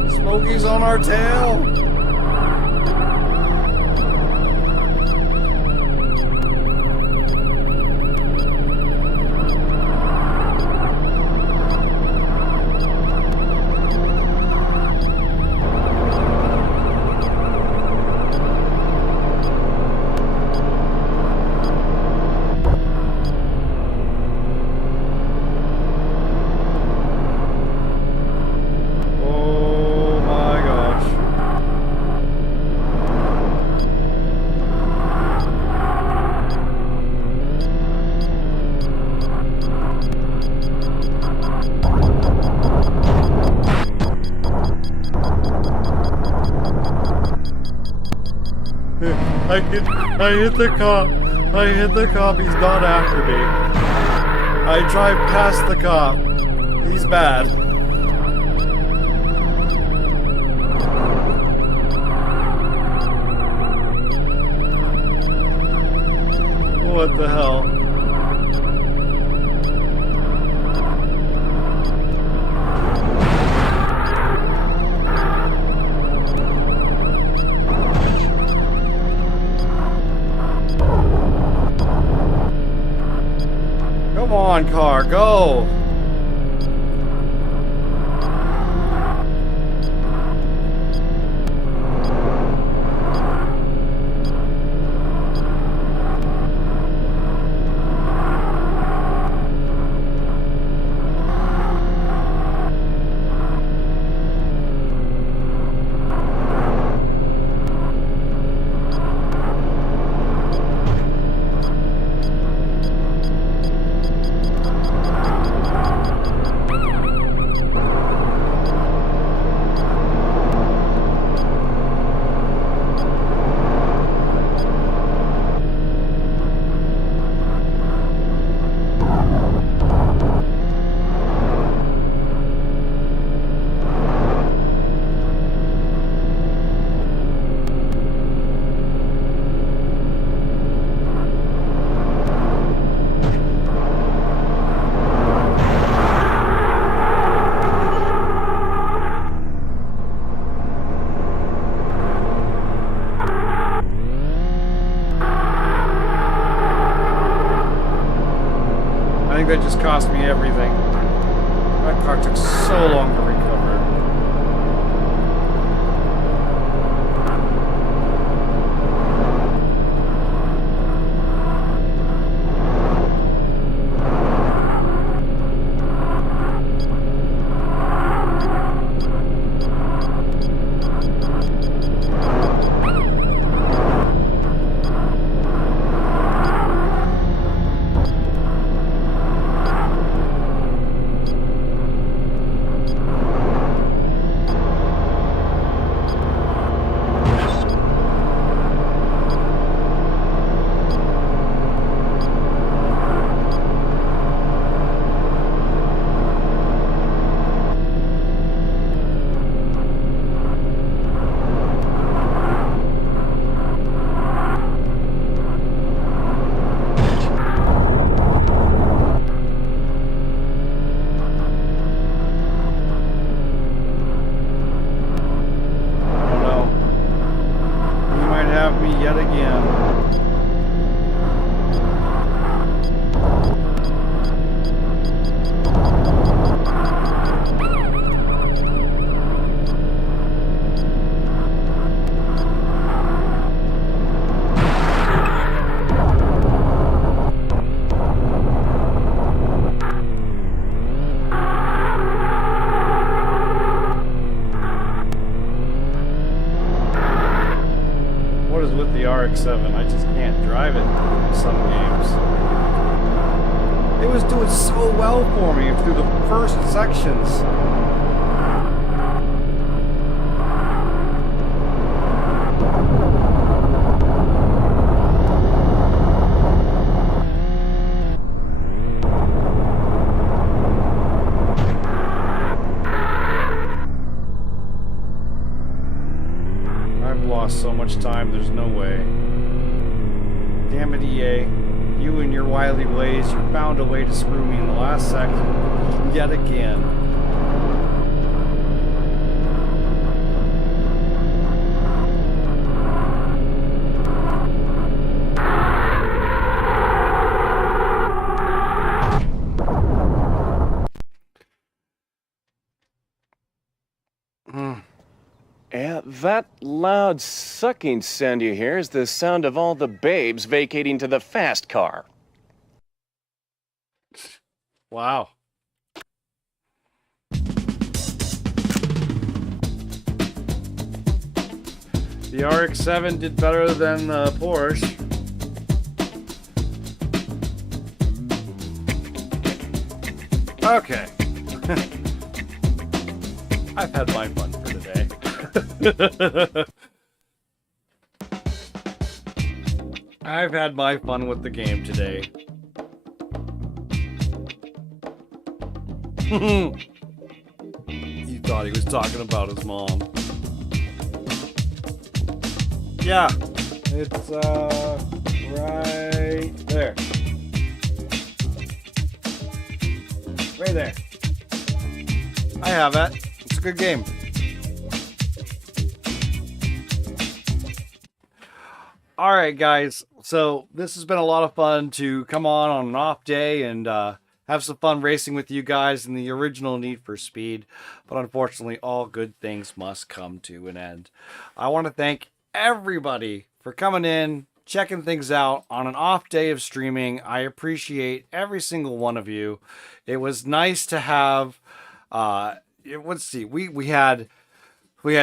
Smokey's on our tail. I hit the cop. I hit the cop. He's not after me. I drive past the cop. He's bad. What the hell? Come on, car, go! think that just cost me everything. That car took so long to recover. RX-7. I just can't drive it in some games. It was doing so well for me through the first sections. I've lost so much time, there's no way. Damn it, EA. You and your wily ways, you found a way to screw me in the last second. Yet again. Yeah, that loud sucking sound you hear is the sound of all the babes vacating to the fast car. Wow. The RX-7 did better than the Porsche. Okay. I've had my fun for today. I've had my fun with the game today. He thought he was talking about his mom. Yeah, it's right there. Right there. I have that. It's a good game. All right, guys. So this has been a lot of fun to come on an off day and have some fun racing with you guys in the original Need for Speed. But unfortunately, all good things must come to an end. I want to thank everybody for coming in, checking things out on an off day of streaming. I appreciate every single one of you. It was nice to have. Let's see. We had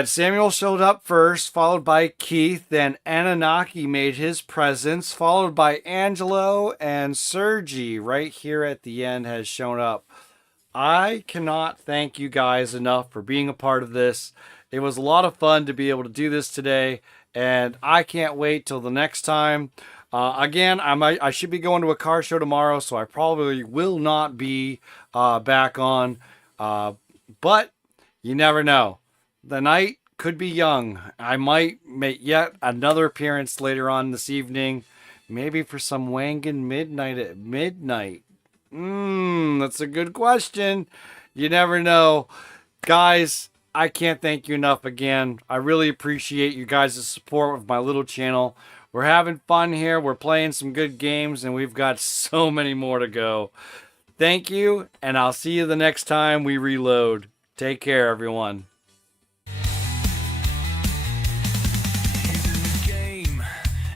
Samuel showed up first, followed by Keith, then Anunnaki made his presence, followed by Angelo, and Sergi right here at the end has shown up. I cannot thank you guys enough for being a part of this. It was a lot of fun to be able to do this today, and I can't wait till the next time. Again, I should be going to a car show tomorrow, so I probably will not be back on. But you never know. The night could be young. I might make yet another appearance later on this evening. Maybe for some Wangan Midnight at midnight. That's a good question. You never know. Guys, I can't thank you enough again. I really appreciate you guys' support with my little channel. We're having fun here. We're playing some good games, and we've got so many more to go. Thank you, and I'll see you the next time we reload. Take care, everyone. He's in the game,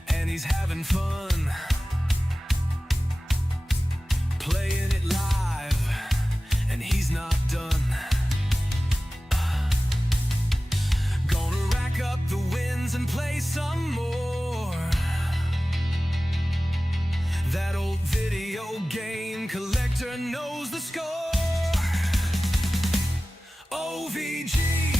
and he's having fun. Playing it live, and he's not done. Gonna rack up the wins and play some more. That old video game collector knows the score. OVG.